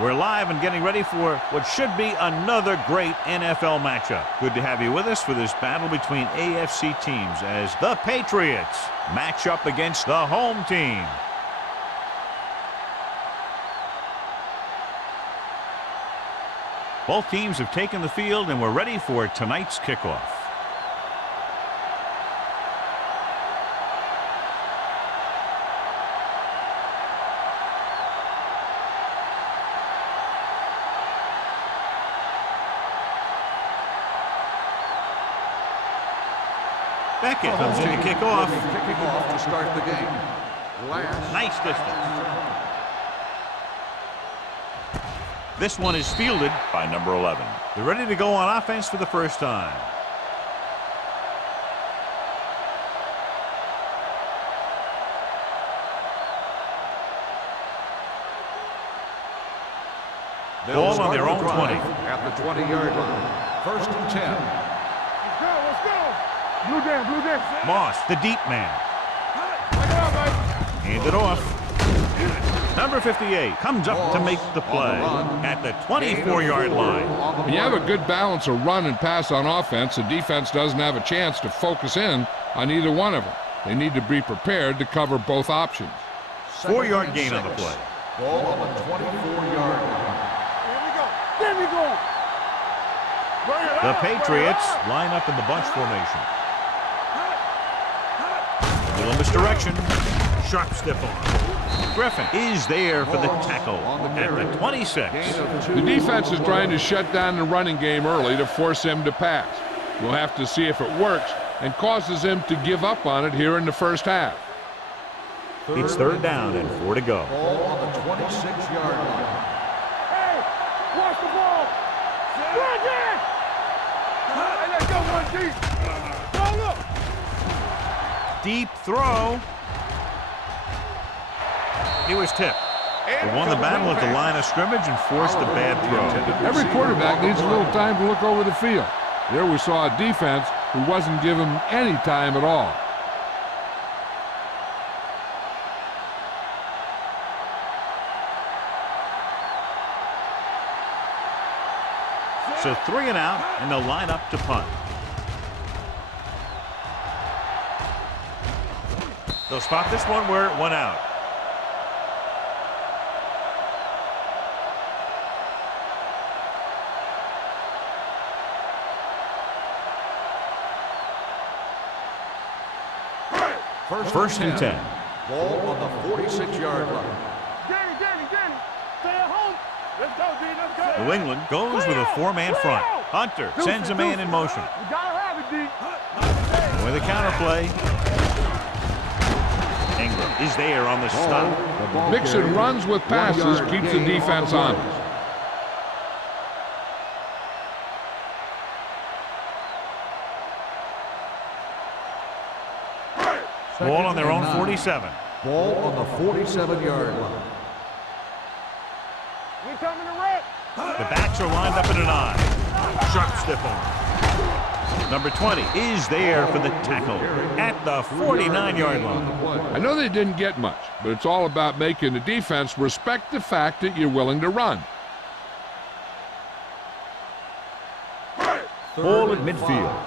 We're live and getting ready for what should be another great NFL matchup. Good to have you with us for this battle between AFC teams as the Patriots match up against the home team. Both teams have taken the field and we're ready for tonight's kickoff. Beckett comes in to kick off. Kicking off to start the game. Nice distance. This one is fielded by number 11. They're ready to go on offense for the first time. Ball on their own 20. At the 20-yard line. First and 10. Let's go. Blue down. Moss, the deep man. Hand it off. Number 58 comes up to make the play at the 24-yard line. When you have a good balance of run and pass on offense, the defense doesn't have a chance to focus in on either one of them. They need to be prepared to cover both options. 4-yard gain on the play. Ball on the 24-yard line. There we go. The Patriots line up in the bunch formation. Little misdirection. Sharp stiff arm. Griffin is there for the tackle at the 26. The defense is trying to shut down the running game early to force him to pass. We'll have to see if it works and causes him to give up on it here in the first half. It's third down and 4 to go. Ball on the 26-yard line. Hey, watch the ball. Run it. Hey, let's go one deep. Go look. Deep throw. He was tipped. They won the battle at the line of scrimmage and forced a bad throw. Every quarterback needs a little time to look over the field. There we saw a defense who wasn't given any time at all. So 3 and out, and they'll line up to punt. They'll spot this one where it went out. First and 10. Ball on the 46-yard line. Danny. Stay at home. Let's go, D. Let's go. New England goes with a 4-man front. Hunter sends a man in motion. You gotta have it, D. With a counterplay. Ingram is there on the stop. Mixing runs with passes keeps the defense honest. Ball on their own 47. Ball on the 47-yard line. We coming to wreck. The backs are lined up in an eye. Sharp stiff arm. Number 20 is there for the tackle at the 49-yard line. I know they didn't get much, but it's all about making the defense respect the fact that you're willing to run. Ball at midfield.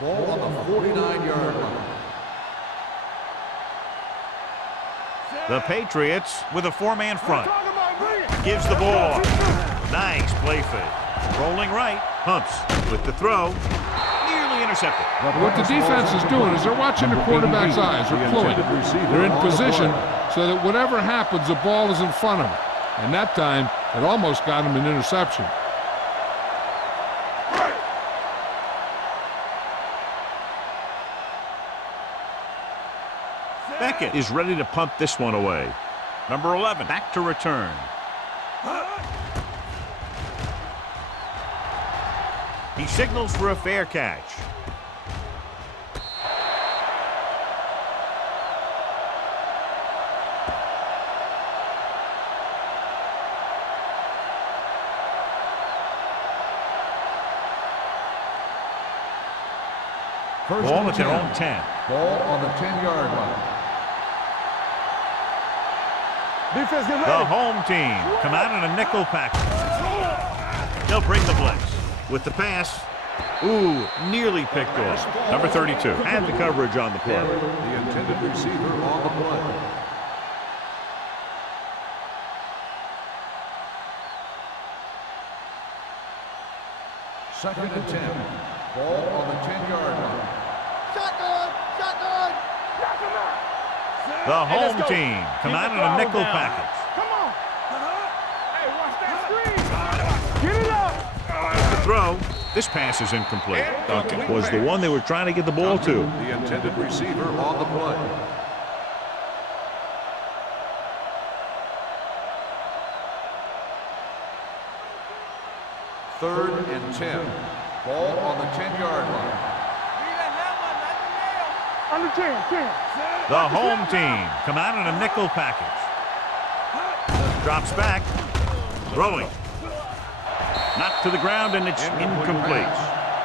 Ball on the 49-yard line. The Patriots with a 4-man front. Gives the ball off. Nice play fake. Rolling right. Pumps with the throw. Nearly intercepted. What the defense is doing is they're watching the quarterback's eyes. They're fluent. They're in position so that whatever happens, the ball is in front of them. And that time, it almost got him an interception. Beckett is ready to punt this one away. Number 11 back to return. He signals for a fair catch. Ball at their own 10. Ball on the 10-yard line. Defense, get ready. The home team come out in a nickel package. They'll bring the blitz. With the pass. Ooh, nearly picked off. Number 32 had the coverage on the play. The intended receiver on the play. Second and 10. Ball on the 10-yard line. Shotgun, shotgun. Knock him out. The home team come out in a nickel package. Come on. Hey, watch that screen. Get it up. The throw. This pass is incomplete. Duncan was the one they were trying to get the ball to. The intended receiver on the play. Third and 10. Ball on the 10-yard line. Under 10, 10. The home team come out in a nickel package. Drops back. Throwing. Knocked to the ground, and it's incomplete.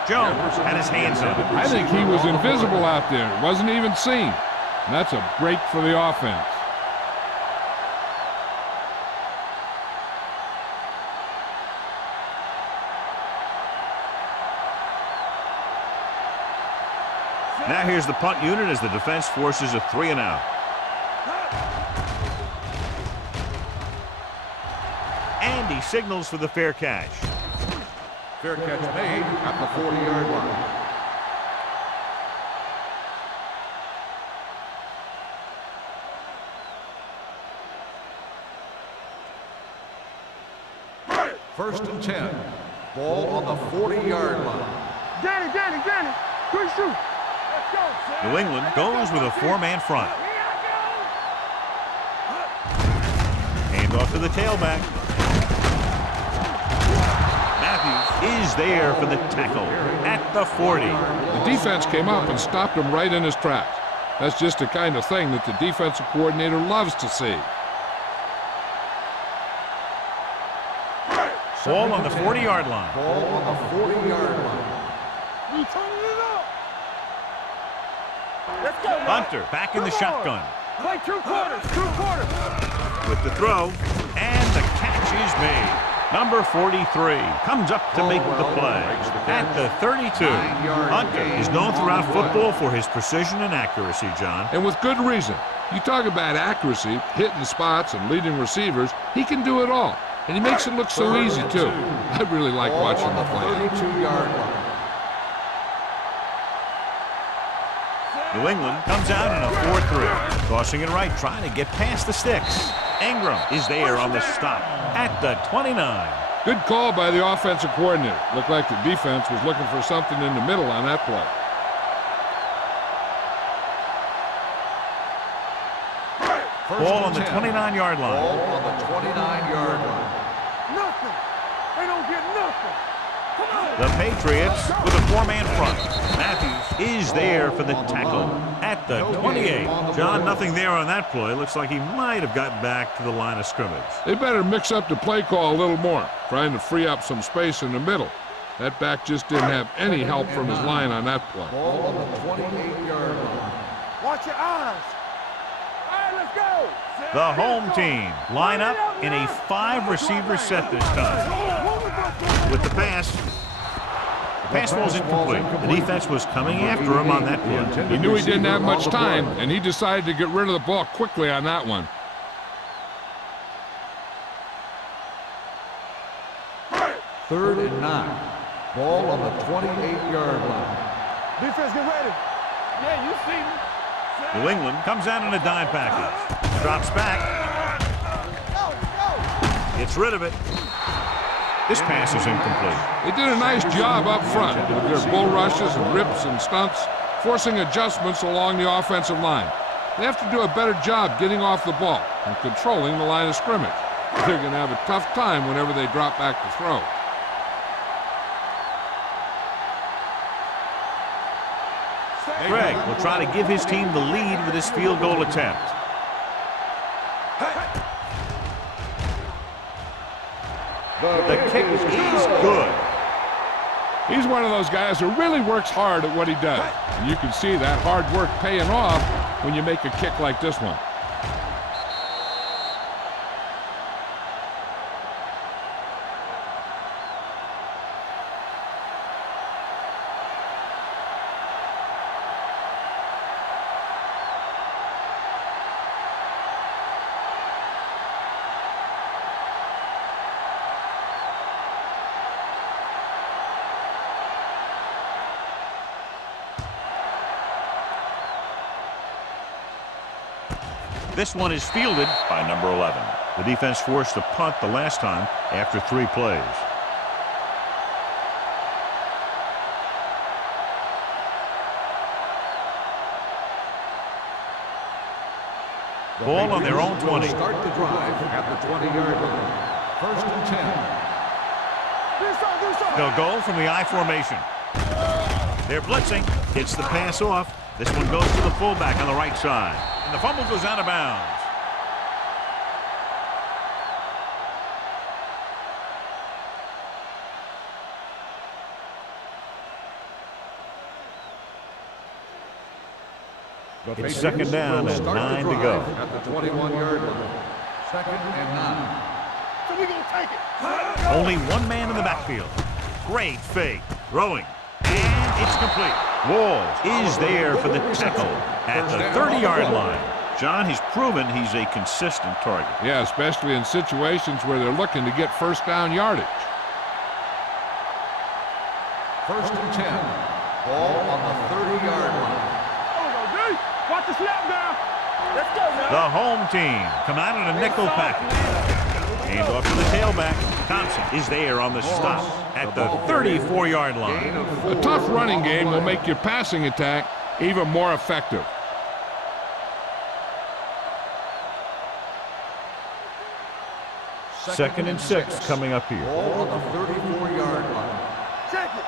Jones had his hands on it. I think he was invisible out there. Wasn't even seen. And that's a break for the offense. Now here's the punt unit as the defense forces a 3-and-out. And he signals for the fair catch. Fair catch made at the 40-yard line. First and 10. Ball on the 40-yard line. Danny. Quick shoot. Let's go. New England goes with a 4-man front. Hand off to the tailback. Matthews is there for the tackle at the 40. The defense came up and stopped him right in his tracks. That's just the kind of thing that the defensive coordinator loves to see. Ball on the 40-yard line. Ball on the 40-yard line. We turning it up. Let's go, man. Hunter back in the shotgun. Play 2 quarters. With the throw, and the catch is made. Number 43 comes up to make the play at the 32. Hunter is known throughout football for his precision and accuracy, John. And with good reason. You talk about accuracy, hitting spots, and leading receivers, he can do it all. And he makes it look so easy, too. I really like watching him play. 32-yard line. New England comes out in a 4-3. Tossing it right, trying to get past the sticks. Ingram is there on the stop at the 29. Good call by the offensive coordinator. Looked like the defense was looking for something in the middle on that play. Ball on the 29-yard line. Ball on the 29-yard line. Nothing. They don't get nothing. Come on. The Patriots with a 4-man front. Matthews is there for the tackle at the 28. John, nothing there on that play. Looks like he might have gotten back to the line of scrimmage. They better mix up the play call a little more, trying to free up some space in the middle. That back just didn't have any help from his line on that play. Ball on the 28-yard line. Watch your eyes. All right, let's go. The home team line up in a 5-receiver set this time. With the pass. The pass was incomplete. The defense was coming after him on that play. He knew he didn't have much time, and he decided to get rid of the ball quickly on that one. Third and 9. Ball on the 28-yard line. Defense, get ready. Yeah, you see me. New England comes out in a dime package. Drops back. Gets rid of it. This pass is incomplete. They did a nice job up front with their bull rushes and rips and stunts, forcing adjustments along the offensive line. They have to do a better job getting off the ball and controlling the line of scrimmage. They're going to have a tough time whenever they drop back to throw. Greg will try to give his team the lead with his field goal attempt. The kick is good. He's one of those guys who really works hard at what he does. And you can see that hard work paying off when you make a kick like this one. This one is fielded by number 11. The defense forced a punt the last time after 3 plays. Ball on their own 20. Start the drive at the 20-yard line. First and 10. They'll go from the I formation. They're blitzing. Gets the pass off. This one goes to the fullback on the right side. And the fumble goes out of bounds. It's second down and 9 to go. At the 21-yard line. Second and 9. So we gonna take it. Only one man in the backfield. Great fake. Throwing. And it's complete. Walls is there for the tackle at the 30-yard line. John, he's proven he's a consistent target. Yeah, especially in situations where they're looking to get first down yardage. First and 10. Ball on the 30-yard line. Watch the snap down. Let's go now. The home team come out in a nickel package. Hand off to the tailback. Thompson is there on the stop at the 34-yard line. A tough running game will make your passing attack even more effective. Second and 6 coming up here. Ball on the 34-yard line. Check it.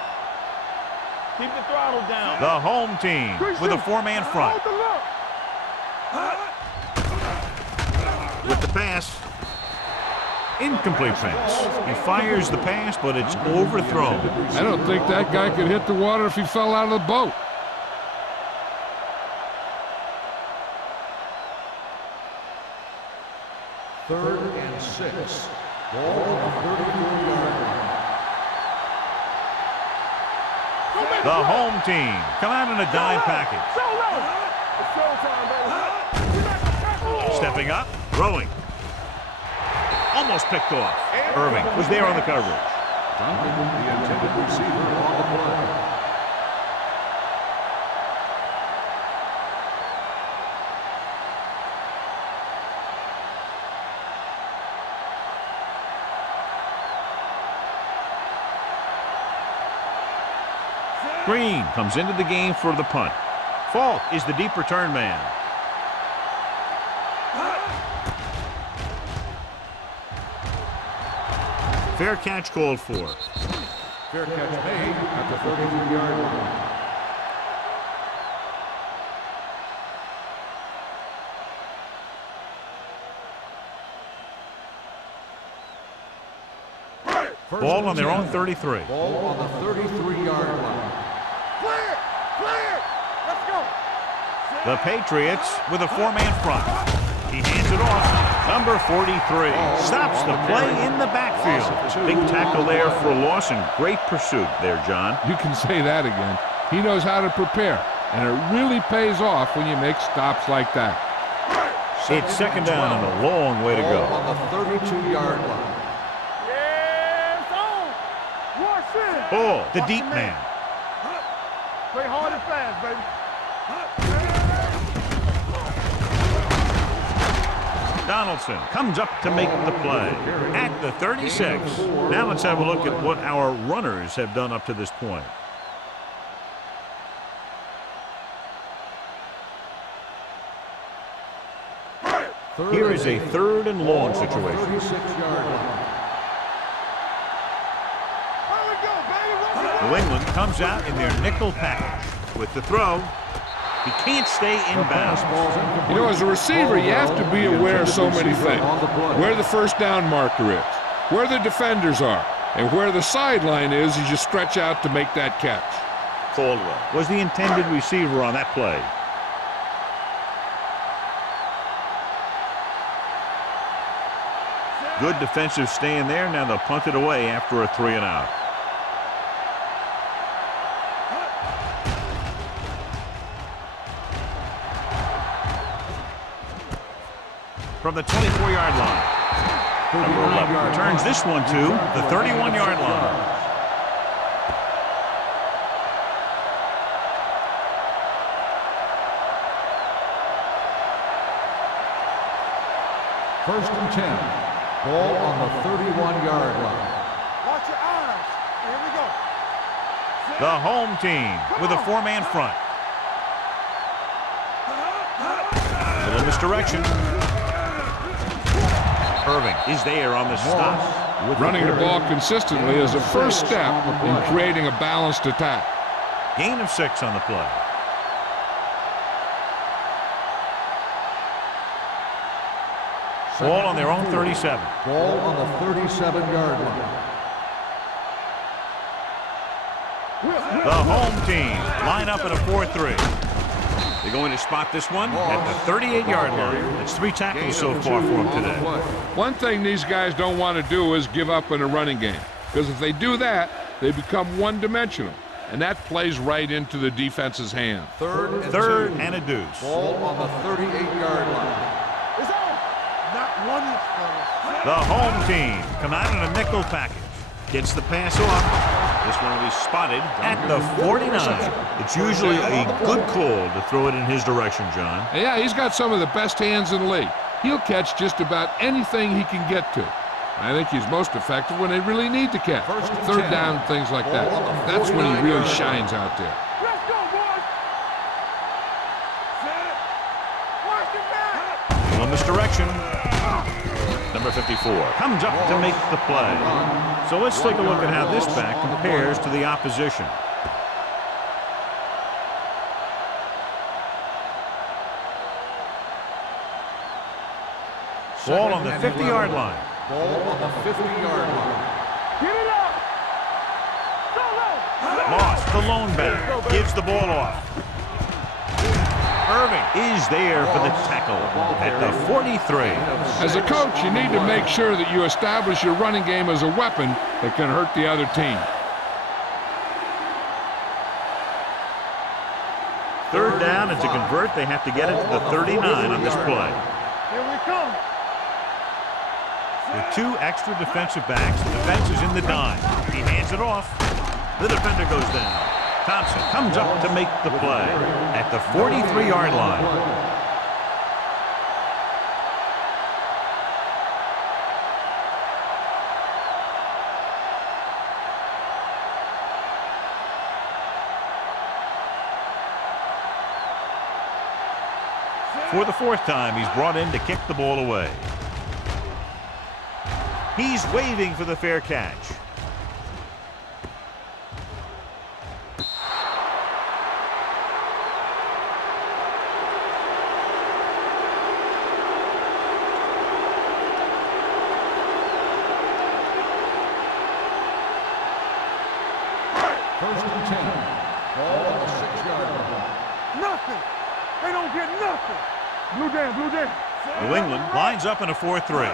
Keep the throttle down. The home team with a 4-man front. Hold the look. With the pass. Incomplete pass. He fires the pass, but it's overthrown. I don't think that guy could hit the water if he fell out of the boat. Third and 6. Ball on the 34-yard line. The home team come out in a dime package. Stepping up, throwing. Almost picked off. Irving was there on the coverage. Duncan, the intended receiver on the play. Green comes into the game for the punt. Falk is the deep return man. Fair catch called for. Fair catch made at the 33-yard line. Ball on their own 33. Ball on the 33-yard line. Clear! Clear! Let's go! The Patriots with a 4-man front. He hands it off. Number 43 stops the play in the backfield. Big tackle there for a loss and great pursuit there, John. You can say that again. He knows how to prepare, and it really pays off when you make stops like that. It's second down and a long way to go. Ball on the 32-yard line. Ball, the deep man. Play hard and fast, baby. Donaldson comes up to make the play at the 36. Now let's have a look at what our runners have done up to this point. Here is a 3rd and long situation. 36-yard line. New England comes out in their nickel package. With the throw, he can't stay in bounds. You know, as a receiver, you have to be aware of so many things. Where the first down marker is, where the defenders are, and where the sideline is as you stretch out to make that catch. Caldwell was the intended receiver on that play. Good defensive stand there. Now they'll punt it away after a 3-and-out. From the 24-yard line. Number 11 returns this one to the 31-yard line. First and 10. Ball on the 31-yard line. Watch your eyes. Here we go. The home team with a four-man front. Little misdirection. Irving is there on the stop. Running the ball consistently is a first step in creating a balanced attack. Gain of 6 on the play. Ball on their own 37. Ball on the 37-yard line. The home team line up in a 4-3. They're going to spot this one at the 38-yard line. That's 3 tackles so far for them today. One thing these guys don't want to do is give up in a running game, because if they do that, they become one-dimensional, and that plays right into the defense's hand. Third and a deuce. Ball on the 38-yard line. It's on. Not 1 inch, fellas. The home team come out in a nickel package. Gets the pass off. This one will be spotted at the 49. It's usually a good call to throw it in his direction, John. Yeah, he's got some of the best hands in the league. He'll catch just about anything he can get to. I think he's most effective when they really need to catch. Third down, things like that. That's when he really shines out there. Let's go, boys. Set. Watch your back. Little misdirection. Number 54 comes up to make the play. So let's take a look at how this back compares to the opposition. Ball on the 50-yard line. Ball on the 50-yard line. Get it up. Go low. Lost the lone back. Gives the ball off. Irving is there for the tackle at the 43. As a coach, you need to make sure that you establish your running game as a weapon that can hurt the other team. Third down, and to convert, they have to get it to the 39 on this play. Here we come. With 2 extra defensive backs, the defense is in the dime. He hands it off. The defender goes down. Thompson comes up to make the play at the 43-yard line. For the 4th time, he's brought in to kick the ball away. He's waving for the fair catch. First and 10. Ball on the 6-yard line. Nothing. They don't get nothing. Blue jam. New England lines up in a 4-3.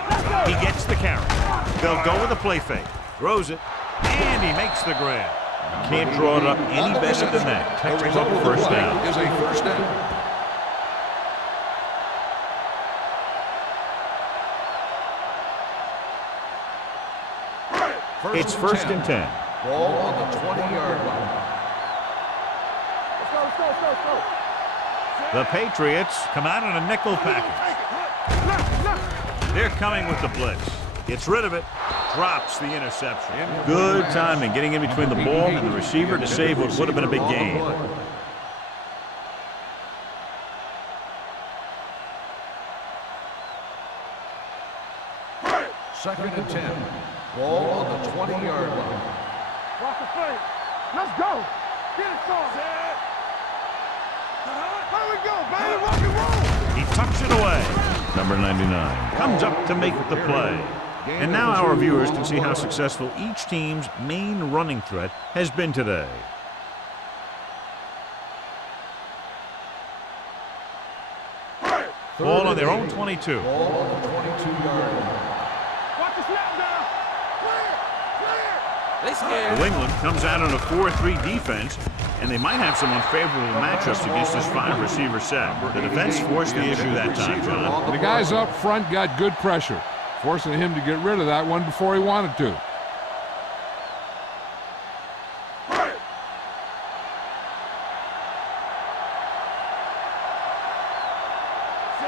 He gets the carry. They'll go with a play fake. Throws it, and he makes the grab. Can't draw it up any better than that. Textbook first down. Is a first down. It's first and 10. Ball on the 20-yard line. Let's go. The Patriots come out in a nickel package. They're coming with the blitz. Gets rid of it. Drops the interception. Good timing, getting in between the ball and the receiver to save what would have been a big gain. Second and 10. Ball on the 20-yard line. Watch the fake. Let's go. Get it, son. Here we go, baby. Rock and roll. He tucks it away. Number 99 comes up to make the play. And now our viewers can see how successful each team's main running threat has been today. Ball on their own 22. Ball on the 22-yard line. Watch the snap down. Clear. New England comes out in a 4-3 defense, and they might have some unfavorable matchups against this 5-receiver set. The defense forced the issue that time, John. The guys up front got good pressure, forcing him to get rid of that one before he wanted to.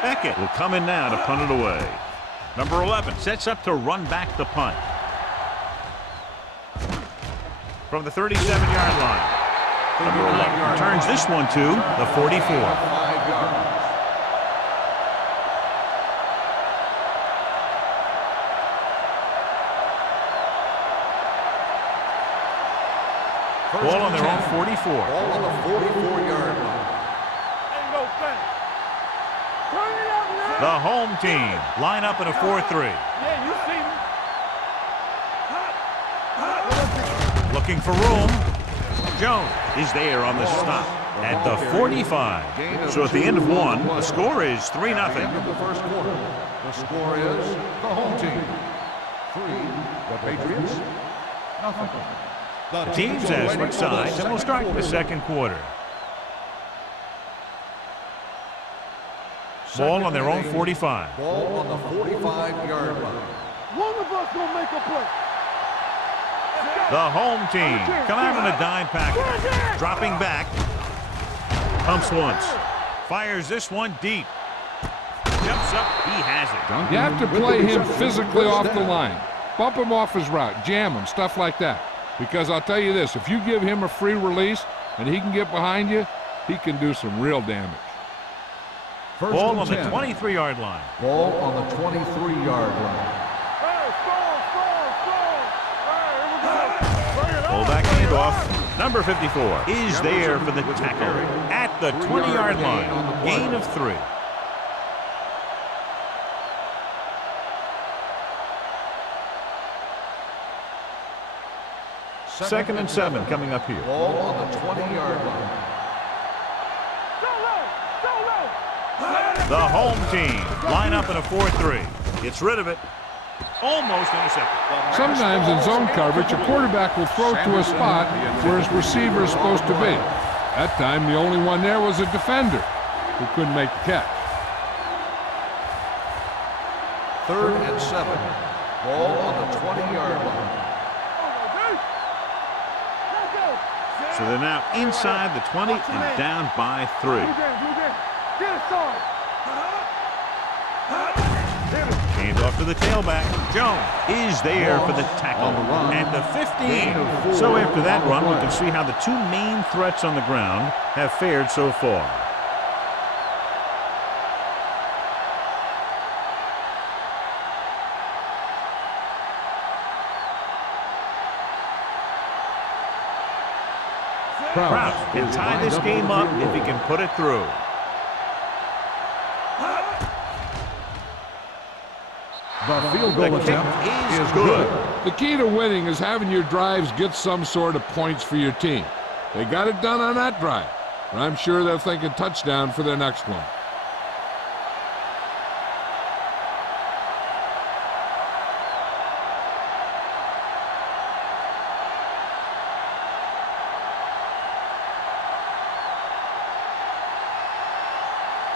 Beckett will come in now to punt it away. Number 11 sets up to run back the punt. From the 37-yard line. Number 11 returns this one to the 44. 5 yards. Ball on their own 44. Ball on the 44-yard line. Ain't no thing. Turn it up now. The home team line up in a 4-3. Yeah, you see me. Looking for room. Jones is there on the stop at the 45. So at the end of one, the score is 3-0. At the end of the first quarter, the score is the home team 3, the Patriots 0. The teams have switched sides, and we'll start the second quarter. Ball on their own 45. Ball on the 45-yard line. One of us gonna make a play. The home team come out in a dime package. Dropping back. Pumps once. Fires this one deep. Jumps up. He has it. You have to play him physically off the line. Bump him off his route. Jam him. Stuff like that. Because I'll tell you this, if you give him a free release and he can get behind you, he can do some real damage. Ball on the 23-yard line. Ball on the 23-yard line. Hey, strong. Hey, here we go. Bring it Pull on. back handoff. Number 54 is there for the tackle at the 20-yard line. Gain of 3. Second and 7 coming up here. Ball on the 20-yard line. The home team line up in a 4-3. Gets rid of it. Almost intercepted. Sometimes in zone coverage, a quarterback will throw to a spot where his receiver is supposed to be. That time, the only one there was a defender who couldn't make the catch. 3rd and 7. Ball on the 20-yard line. So they're now inside the 20 and down by 3. Get it started. Hand off to the tailback. Jones is there for the tackle On the run. at the 15. So after that run, we can see how the two main threats on the ground have fared so far. Krause can tie this game up if he can put it through. The field The goal kick attempt is good. The key to winning is having your drives get some sort of points for your team. They got it done on that drive, and I'm sure they're thinking touchdown for their next one.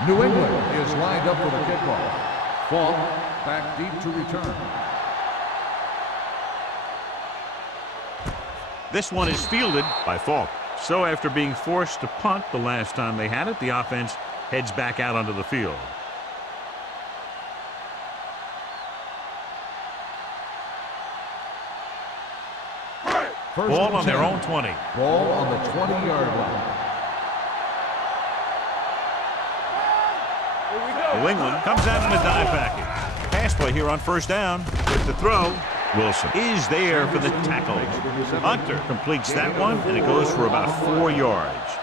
New England is lined up for the kickoff. Falk back deep to return. This one is fielded by Falk. So after being forced to punt the last time they had it, the offense heads back out onto the field. Ball on their own 20. Ball on the 20-yard line. New England comes out in a dive package. Pass play here on first down. With the throw, Wilson is there for the tackle. Hunter completes that one, and it goes for about 4 yards.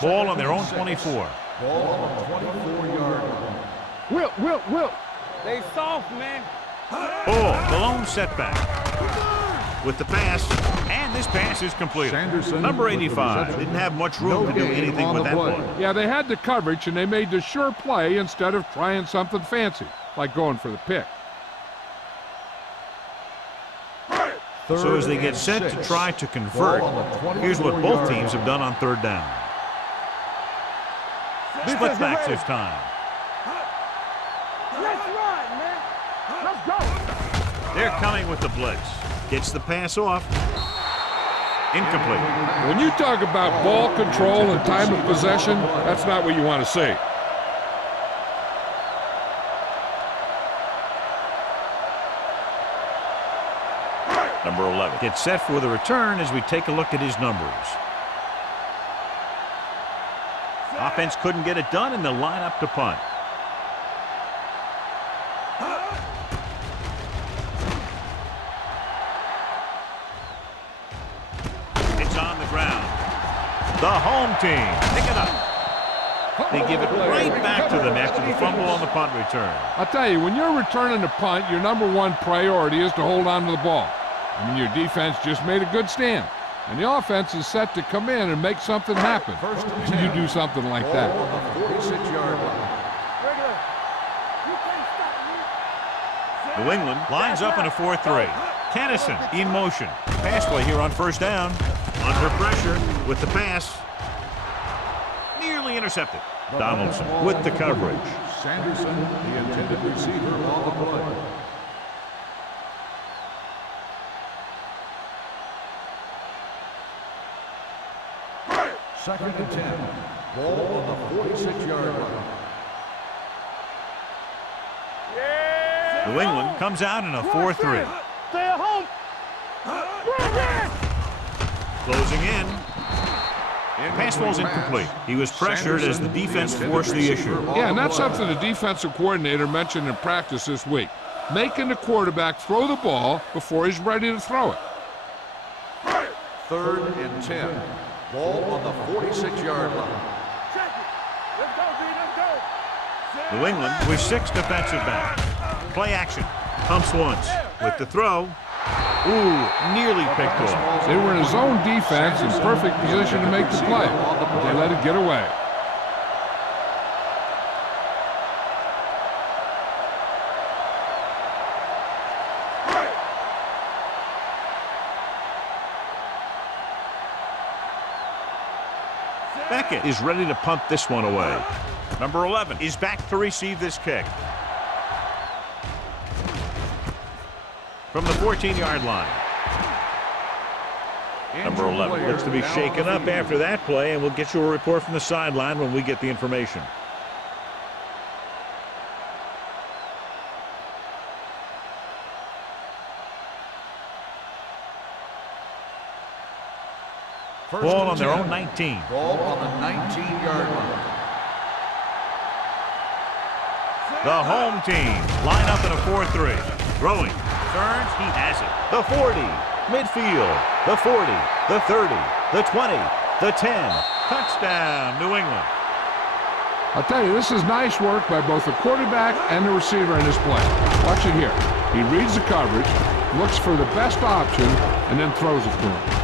Ball on their own 24. Ball on the 24-yard line. Whip. They soft, man. Oh, the lone setback. With the pass, and this pass is completed. Sanderson Number with the 85 reception. didn't have much room to do No gain anything on with the that play. one. Yeah, they had the coverage, and they made the sure play instead of trying something fancy, like going for the pick. So as they get set to try to convert, here's what both teams have done on third down. Split backs this time. Let's run, man. Let's go. They're coming with the blitz. Gets the pass off. Incomplete. When you talk about ball control and time of possession, that's not what you want to see. Number 11 gets set for the return as we take a look at his numbers. Offense couldn't get it done, and they'll line up to punt. It's on the ground. The home team pick it up. They give it right back to them after the fumble on the punt return. I'll tell you, when you're returning a punt, your number one priority is to hold on to the ball. I mean, your defense just made a good stand, and the offense is set to come in and make something happen. When you do something like that. New England lines up in a 4-3. Kennison in motion. Pass play here on first down. Under pressure with the pass. Nearly intercepted. Donaldson with the coverage. Sanderson, the intended receiver on the play. Second and 10. Ball on the 46-yard line. New England comes out in a 4-3. Stay at home. Closing in. Pass ball's incomplete. He was pressured as the defense forced the issue. Yeah, and that's something the defensive coordinator mentioned in practice this week. Making the quarterback throw the ball before he's ready to throw it. Third and 10. Ball on the 46-yard line. Let's go, D. Let's go. New England with 6 defensive backs. Play action. Pumps once. With the throw. Ooh, nearly picked off. They were in his own defense in perfect position to make the play, but they let it get away. Beckett is ready to punt this one away. Number 11 is back to receive this kick. From the 14-yard line. Number 11 looks to be shaken up after that play, and we'll get you a report from the sideline when we get the information. Ball on their own 19. Ball on the 19-yard line. The home team line up in a 4-3. Throwing. Turns. He has it. The 40. Midfield. The 40. The 30. The 20. The 10. Touchdown, New England. I'll tell you, this is nice work by both the quarterback and the receiver in this play. Watch it here. He reads the coverage, looks for the best option, and then throws it to him.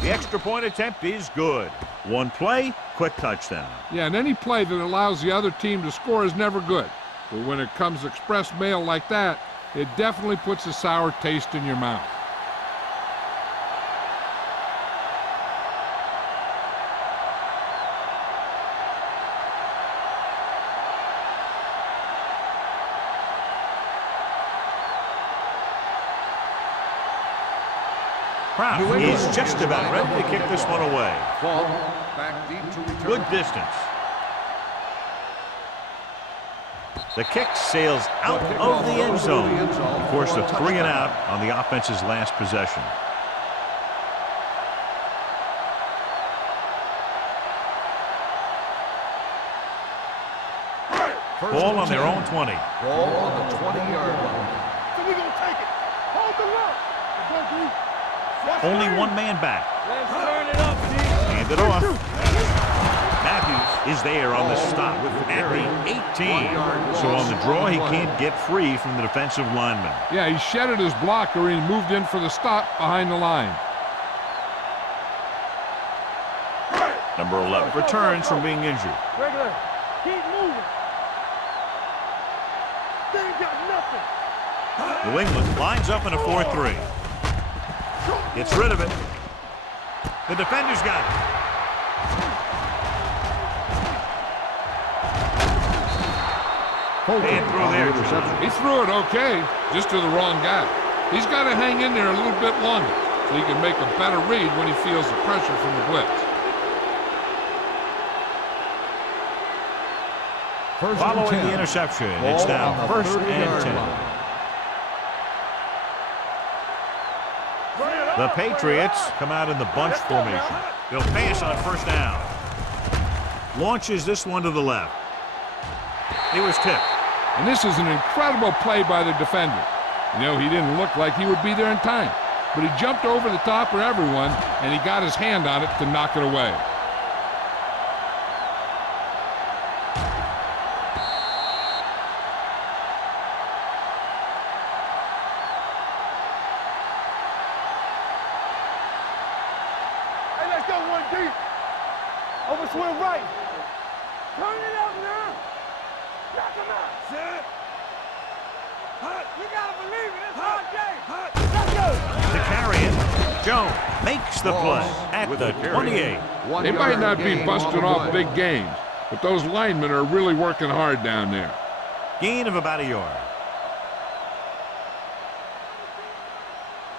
The extra point attempt is good. One play, quick touchdown. Yeah, and any play that allows the other team to score is never good. But when it comes express mail like that, it definitely puts a sour taste in your mouth. Brown is just about ready to kick this one away. Ball back deep to return. Good distance. The kick sails out of the end zone. Of course, a 3 and out on the offense's last possession. Ball on their own 20. Ball on the 20-yard line. So we're going to take it. Hold the rock. Let's go, D. Only one man back. Let's turn it up, G. Hand it off. Matthews is there on the stop at the 18. So on the draw, he can't get free from the defensive lineman. Yeah, he shedded his blocker and he moved in for the stop behind the line. Number 11 returns from being injured. Regular. Keep moving. They ain't got nothing. New England lines up in a 4-3. Gets rid of it. The defender's got it. And through there. He threw it okay, just to the wrong guy. He's got to hang in there a little bit longer so he can make a better read when he feels the pressure from the blitz. Following the interception, it's now 1st and 10. The Patriots come out in the bunch formation. They'll pass on 1st down. Launches this one to the left. It was tipped. And this is an incredible play by the defender. You know, he didn't look like he would be there in time, but he jumped over the top of everyone, and he got his hand on it to knock it away. Hey, let's go one deep. Over swing right. Turn it up now. Knock him out. Set. You gotta believe it. It's our game. Let's go. To carry it, Jones makes the play at the 28. They might not be busting off big gains, but those linemen are really working hard down there. Gain of about a yard.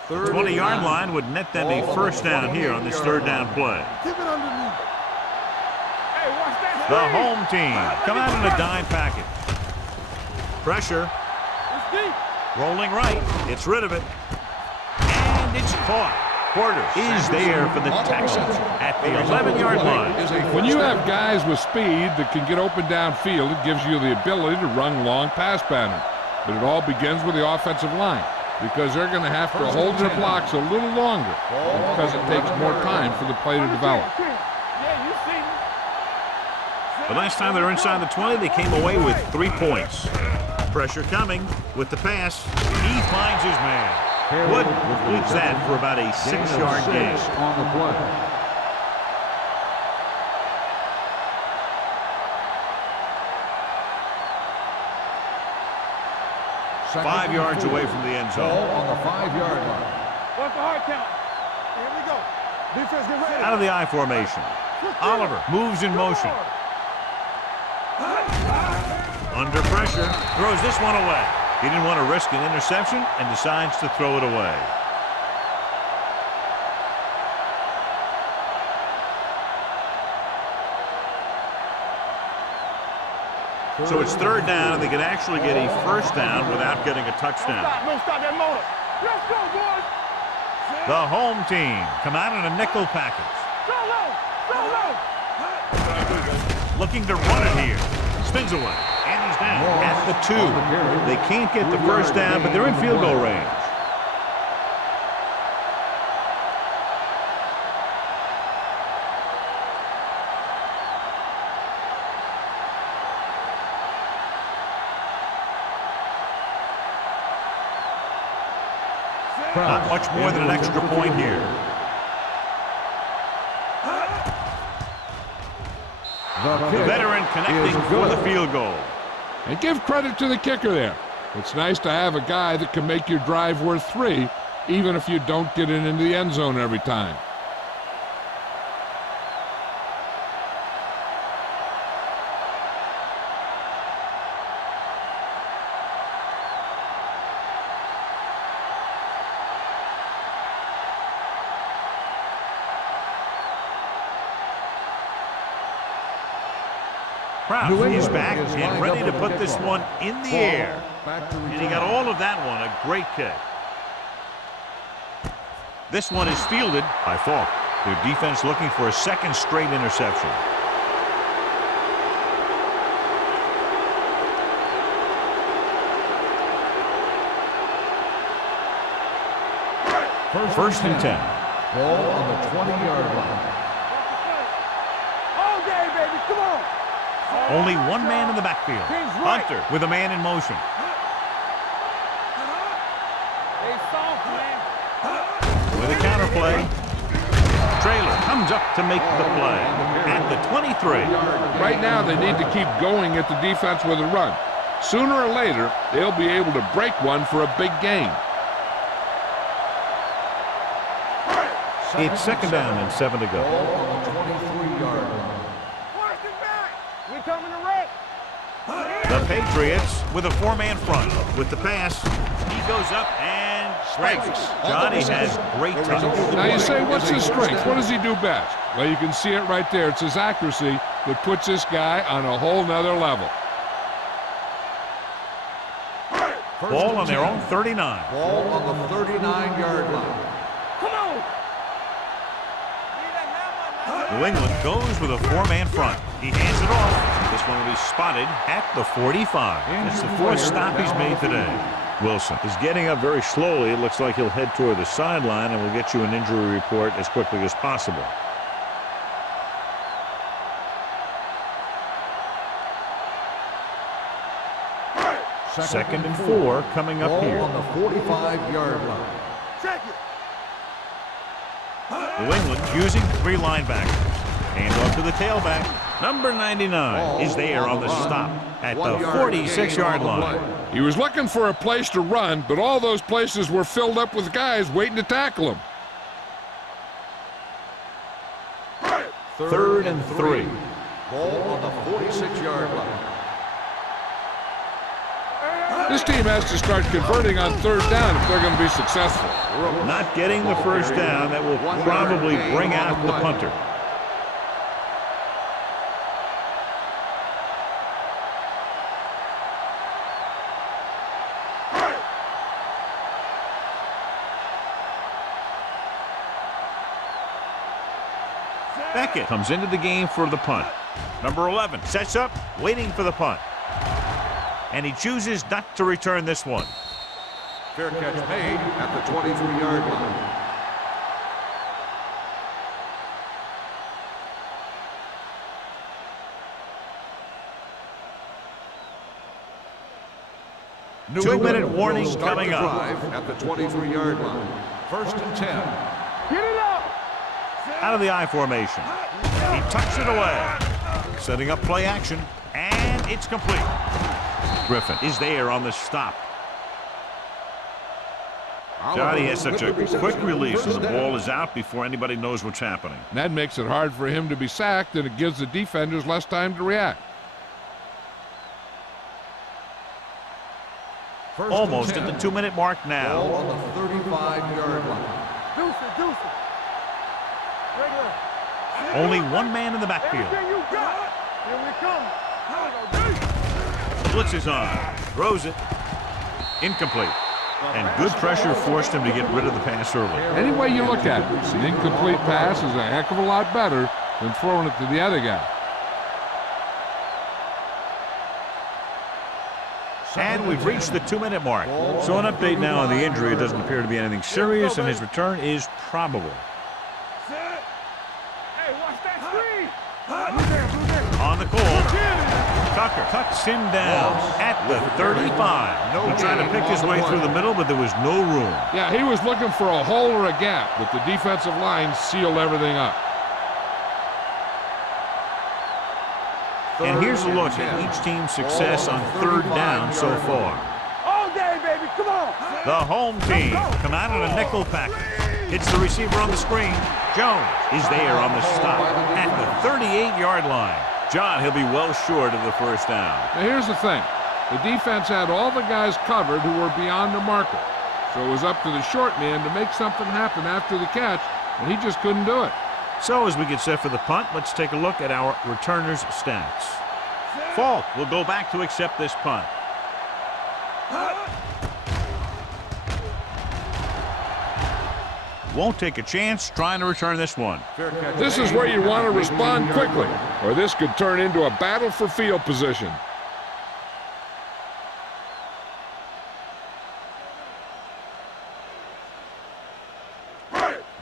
The 20-yard line would net them a 1st down here on this 3rd down play. Keep it underneath. Hey, watch that. The home team come out in a dime package. Pressure. It's deep. Rolling right. Gets rid of it. And it's caught. Porter is there for the Texans at the 11-yard line. When you have guys with speed that can get open downfield, it gives you the ability to run long pass patterns. But it all begins with the offensive line, because they're going to have to hold their blocks a little longer because it takes more time for the play to develop. Yeah, you see me. The last time they were inside the 20, they came away with 3 points. Pressure coming with the pass. He finds his man. Wood completes that for about a 6-yard gain. On the play. Second 5 yards and 2. away from the end Ball zone. on the 5-yard line. What's the hard count? Here we go. Defense, get ready. Out of the I formation. Oliver moves in motion. Under pressure, throws this one away. He didn't want to risk an interception and decides to throw it away. So it's 3rd down, and they can actually get a 1st down without getting a touchdown. Don't stop that motor. Let's go, boys. The home team come out in a nickel package. Go low. Go low. Looking to run it here. Spins away. And he's down at the 2. They can't get the 1st down, but they're in field goal range. Not much more than an extra point here. The veteran connecting for the field goal. And give credit to the kicker there. It's nice to have a guy that can make your drive worth 3, even if you don't get it into the end zone every time. Kraft is back and ready to put this one in the air. And he got all of that one, a great kick. This one is fielded by Falk. Their defense looking for a 2nd straight interception. First and 10. Ball on the 20-yard line. All day, baby. Come on. Only one man in the backfield. Hunter with a man in motion. They soft, man. With a counter play. Trailer comes up to make the play at the 23. Right now, they need to keep going at the defense with a run. Sooner or later, they'll be able to break one for a big gain. It's second down and 7 to go. Ball on the 23-yard line. Watch it back. We coming to wreck. The Patriots with a four-man front. With the pass, he goes up and strikes. Johnny has great touch. Now you say, what's his strength? What does he do best? Well, you can see it right there. It's his accuracy that puts this guy on a whole nother level. Ball on their own 39. Ball on the 39-yard line. Come on. New England goes with a four-man front. He hands it off. This one will be spotted at the 45. It's the fourth stop he's made today. Wilson is getting up very slowly. It looks like he'll head toward the sideline, and we'll get you an injury report as quickly as possible. Second and 4 coming up here. Ball on the 45-yard line. Check it. New England using three linebackers. Hand off to the tailback. Number 99 is there on the stop at the 46-yard line. He was looking for a place to run, but all those places were filled up with guys waiting to tackle him. Third and 3. Ball on the 46-yard line. This team has to start converting on third down if they're going to be successful. Not getting the first down. That will probably bring out the punter. Beckett comes into the game for the punt. Number 11 sets up, waiting for the punt. And he chooses not to return this one. Fair catch made at the 23-yard line. Two-minute warning coming up. At the 23-yard line. First and 10. Get it up. Out of the I formation. He tucks it away. Setting up play action. And it's complete. Griffin is there on the stop. Johnny has such a quick release, and the ball is out before anybody knows what's happening. That makes it hard for him to be sacked, and it gives the defenders less time to react. Almost at the 2-minute mark Ball now. on the 35-yard line. Deuce it. Regular. Only one man in the backfield. Everything you got. Here we come. The blitz is on. Throws it. Incomplete. And good pressure forced him to get rid of the pass early. Any way you look at it, an incomplete pass is a heck of a lot better than throwing it to the other guy. And we've reached the 2-minute mark. So an update now on the injury. It doesn't appear to be anything serious, and his return is probable. Hey, watch that screen. On the call. Tucker cuts him down at the 35. He tried to pick his way through the middle, but there was no room. Yeah, he was looking for a hole or a gap, but the defensive line sealed everything up. And here's a look at each team's success on third down so far. All day, baby. Come on. The home team come out in a nickel package. Hits the receiver on the screen. Jones is there on the stop at the 38-yard line. John, he'll be well short of the first down. Now here's the thing. The defense had all the guys covered who were beyond the marker. So it was up to the short man to make something happen after the catch, and he just couldn't do it. So as we get set for the punt, let's take a look at our returners' stats. Falk will go back to accept this punt. Won't take a chance trying to return this one. This is where you want to respond quickly, or this could turn into a battle for field position.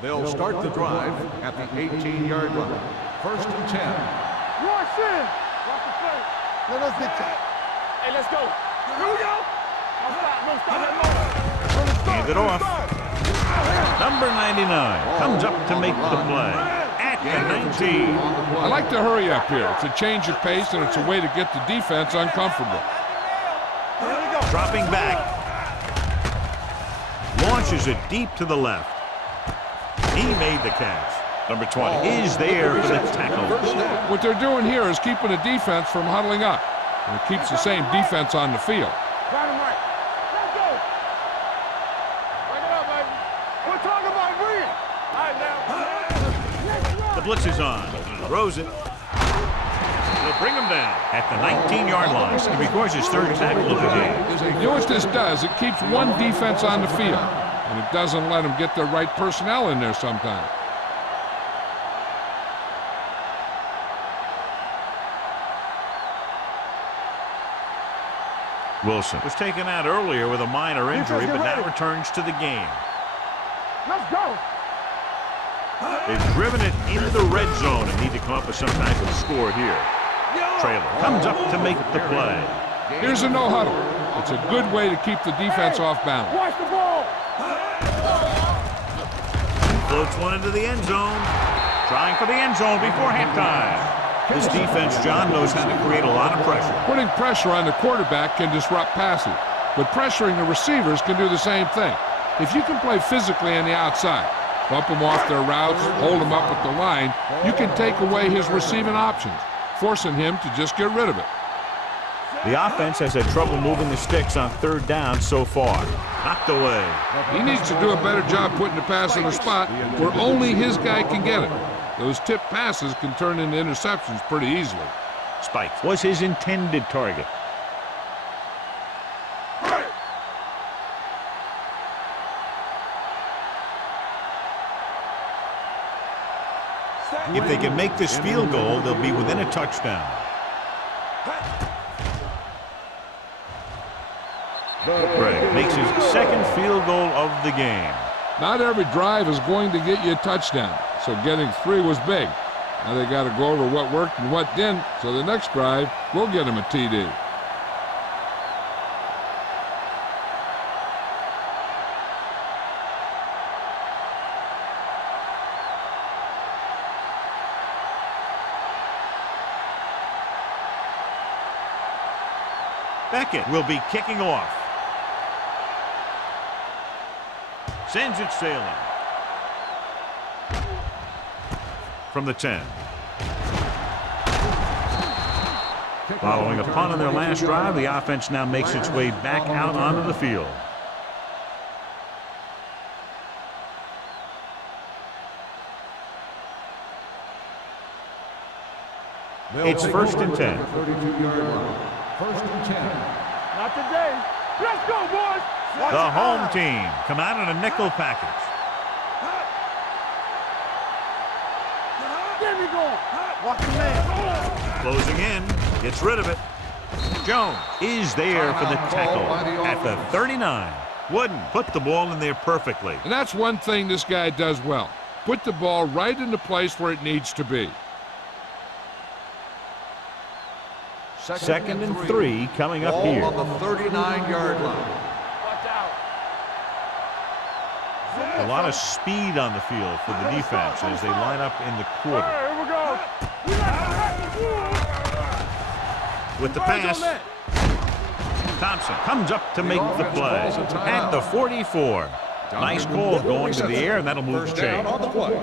They'll start the drive at the 18-yard line. 1st and 10. Rush in. Watch the play. Let us get that. Hey, let's go. Here we go. Don't stop that motor. Hand it off. Number 99 comes up to make the play at the 19. I like to hurry up here. It's a change of pace, and it's a way to get the defense uncomfortable. Dropping back. Launches it deep to the left. He made the catch. Number 20 is there for the tackle. What they're doing here is keeping the defense from huddling up. And it keeps the same defense on the field. Dynamite. Let's go. Break it up, baby. We're talking about green. All right, now. The blitz is on. Throws it. They'll bring him down at the 19-yard line. He records his 3rd tackle of the game. You know what this does? It keeps one defense on the field. And it doesn't let them get the right personnel in there sometimes. Wilson was taken out earlier with a minor injury, but now returns to the game. Let's go. They've driven it into the red zone and need to come up with some type of score here. Trailer comes up to make the play. Here's a no huddle. It's a good way to keep the defense off balance. Watch the ball. Floats one into the end zone. Trying for the end zone before halftime. This defense, John, knows how to create a lot of pressure. Putting pressure on the quarterback can disrupt passing, but pressuring the receivers can do the same thing. If you can play physically on the outside, bump them off their routes, hold them up at the line, you can take away his receiving options, forcing him to just get rid of it. The offense has had trouble moving the sticks on 3rd down so far. Knocked away. He needs to do a better job putting the pass in a spot where only his guy can get it. Those tip passes can turn into interceptions pretty easily. Spike was his intended target. If they can make this field goal, they'll be within a touchdown. Gregg makes his 2nd field goal of the game. Not every drive is going to get you a touchdown, so getting 3 was big. Now they got to go over what worked and what didn't, so the next drive will get him a TD. Beckett will be kicking off. Sends it sailing. From the 10. Following a punt on their last drive, the offense now makes its way back out onto the field. It's 1st and 10. 32-yard line. 1st and 10. Not today. Let's go, boys. The home team come out in a nickel package. Get me going. Watch the man. Closing in, gets rid of it. Jones is there for the tackle at the 39. Wooden put the ball in there perfectly. And that's one thing this guy does well. Put the ball right in the place where it needs to be. 2nd and 3 coming up here. On the 39-yard line. Watch out. A lot of speed on the field for the defense as they line up in the quarter. Here we go. With the pass, Thompson comes up to make the play at the 44. Nice call going to the air, and that'll move the chain. On the play.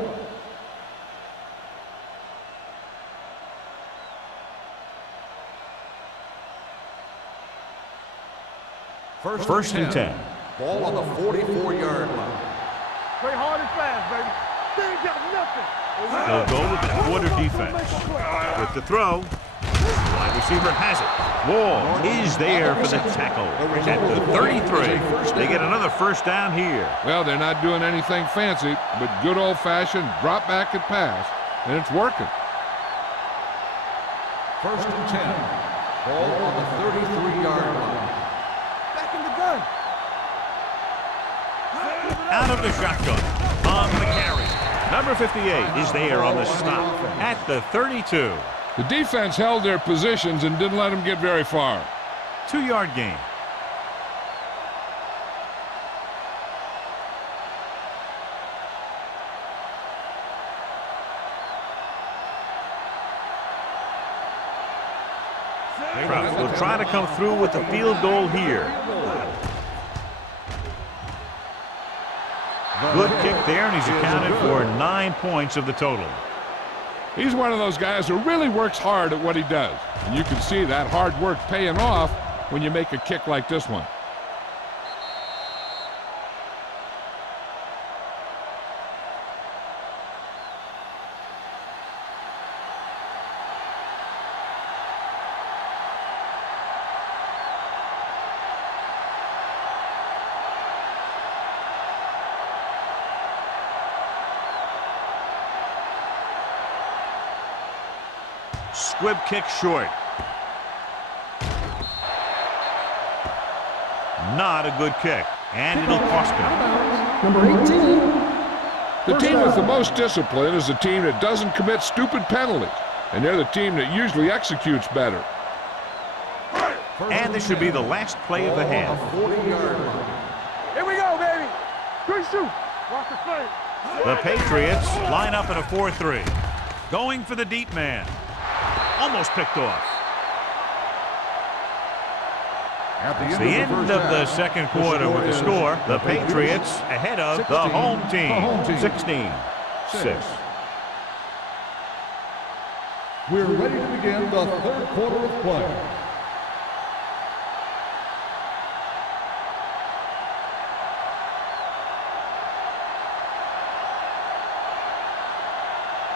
First and 10. Ball on the 44-yard line. Play hard and fast, baby. They ain't got nothing. They'll go with the quarter defense. With the throw, wide receiver has it. Wall is there for the tackle at the 33. They get another 1st down here. Well, they're not doing anything fancy, but good old-fashioned drop back and pass, and it's working. 1st and 10. Ball on the 33-yard line. Back in the gun. Out of the shotgun. On the carry. Number 58 is there on the stop at the 32. The defense held their positions and didn't let them get very far. 2-yard gain. Will try to come through with the field goal here. Good kick there, and he's accounted for 9 points of the total. He's one of those guys who really works hard at what he does. And you can see that hard work paying off when you make a kick like this one. Squib kick short. Not a good kick, and it'll cost him. Number 18. The team with the most discipline is the team that doesn't commit stupid penalties, and they're the team that usually executes better. And this should be the last play of the half. 40-yard line. Here we go, baby. Good shoot. Watch the play. The Patriots line up in a 4-3. Going for the deep man. Almost picked off. At It's the end of the second quarter with the score. The Patriots ahead of the home team. 16-6. We're ready to begin the third quarter of play.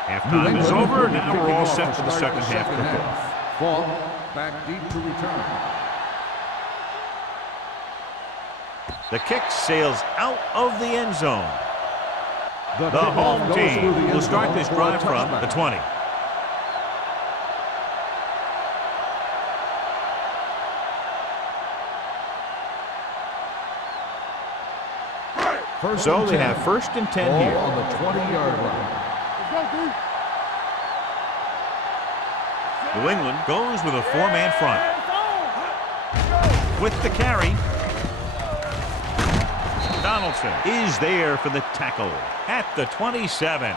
Halftime is over. Now we're all set for the second half kickoff. Ball back deep to return. The kick sails out of the end zone. The home team will start this drive from the 20. So they have first and 10 Ball here. on the 20-yard line. New England goes with a 4-man front. With the carry, Donaldson is there for the tackle at the 27.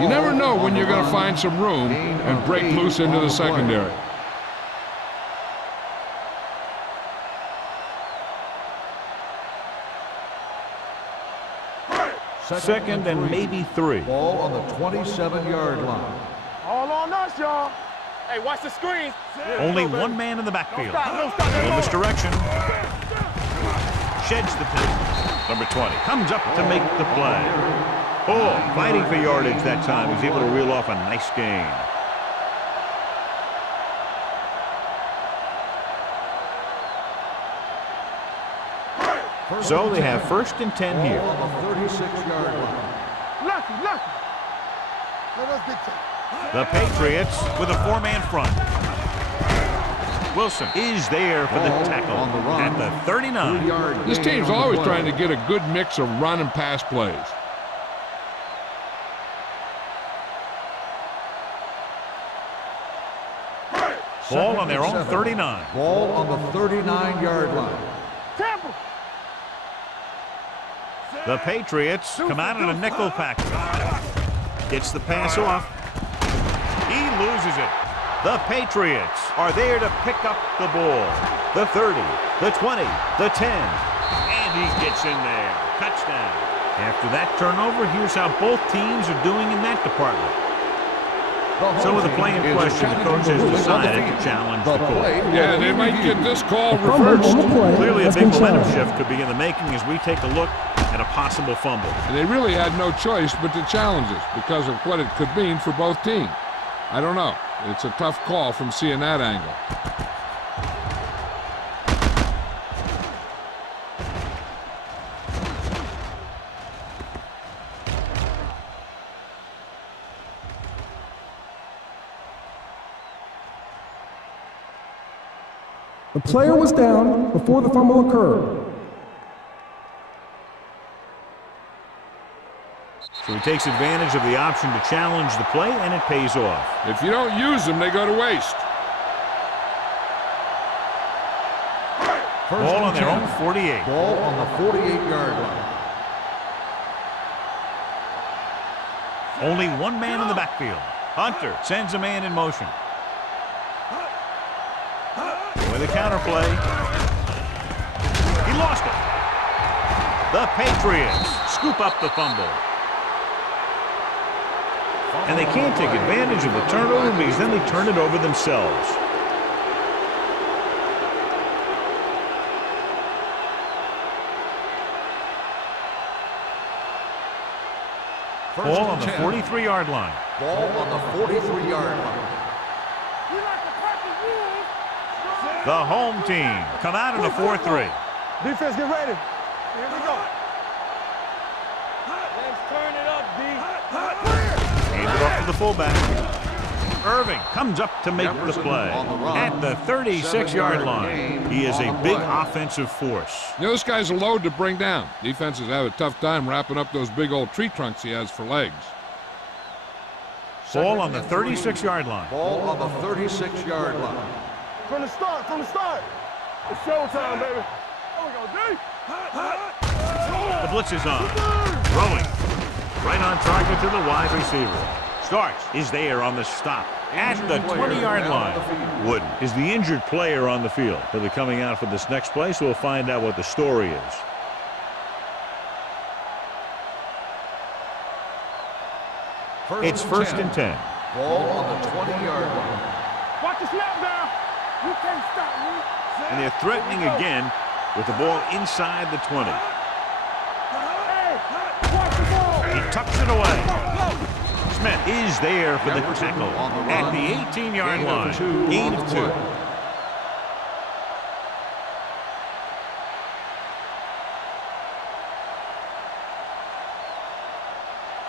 You never know when you're going to find some room and break loose into the secondary. Second and maybe 3. Ball on the 27-yard line. All on us, y'all. Hey, watch the screen. Only one man in the backfield. Don't stop. Little misdirection. Sheds the pin. Number 20 comes up to make the play. Oh, fighting for yardage that time. He's able to reel off a nice gain. So they have first and 10 here. Ball on the 36-yard line. Lucky. Let us dictate. The Patriots with a 4-man front. Wilson is there for the tackle on the run. at the 39. 3-yard This gain team's on the always play. trying to get a good mix of run and pass plays. Ball on their own 39. Ball on the 39-yard line. Tampa. The Patriots come out in a nickel package. Gets the pass off. He loses it. The Patriots are there to pick up the ball. The 30, the 20, the 10. And he gets in there. Touchdown. After that turnover, here's how both teams are doing in that department. So with the play in question, the coach has decided to challenge the call. Yeah, they might get this call reversed. Clearly a big momentum shift could be in the making as we take a look at a possible fumble. And they really had no choice but to challenge it because of what it could mean for both teams. I don't know. It's a tough call from seeing that angle. The player was down before the fumble occurred. So he takes advantage of the option to challenge the play, and it pays off. If you don't use them, they go to waste. Ball on their own 48. Ball on the 48-yard line. Only one man in the backfield. Hunter sends a man in motion. With a counter play. He lost it. The Patriots scoop up the fumble. And they can't take advantage of the turnover because then they turn it over themselves. Ball on the 43-yard line. Ball on the 43-yard line. The home team come out in a 4-3. Defense, get ready. Here we go. Let's turn it up, D. Hand it off to the fullback. Irving comes up to make the play. At the 36-yard line, he is a big offensive force. You know, this guy's a load to bring down. Defenses have a tough time wrapping up those big old tree trunks he has for legs. Ball on the 36-yard line. Ball on the 36-yard line. From the start, It's showtime, baby. There we go, D. The blitz is on. Throwing. Right on target to the wide receiver. Starks is there on the stop at the 20-yard line. Wooden is the injured player on the field. He'll be coming out for this next play, so we'll find out what the story is. It's first and 10. Ball on the 20-yard line. Watch the snap now. You can't stop me. And they're threatening again with the ball inside the 20. Hey, watch the ball. He tucks it away. Smith is there for the tackle at the 18-yard line. Gain of 2.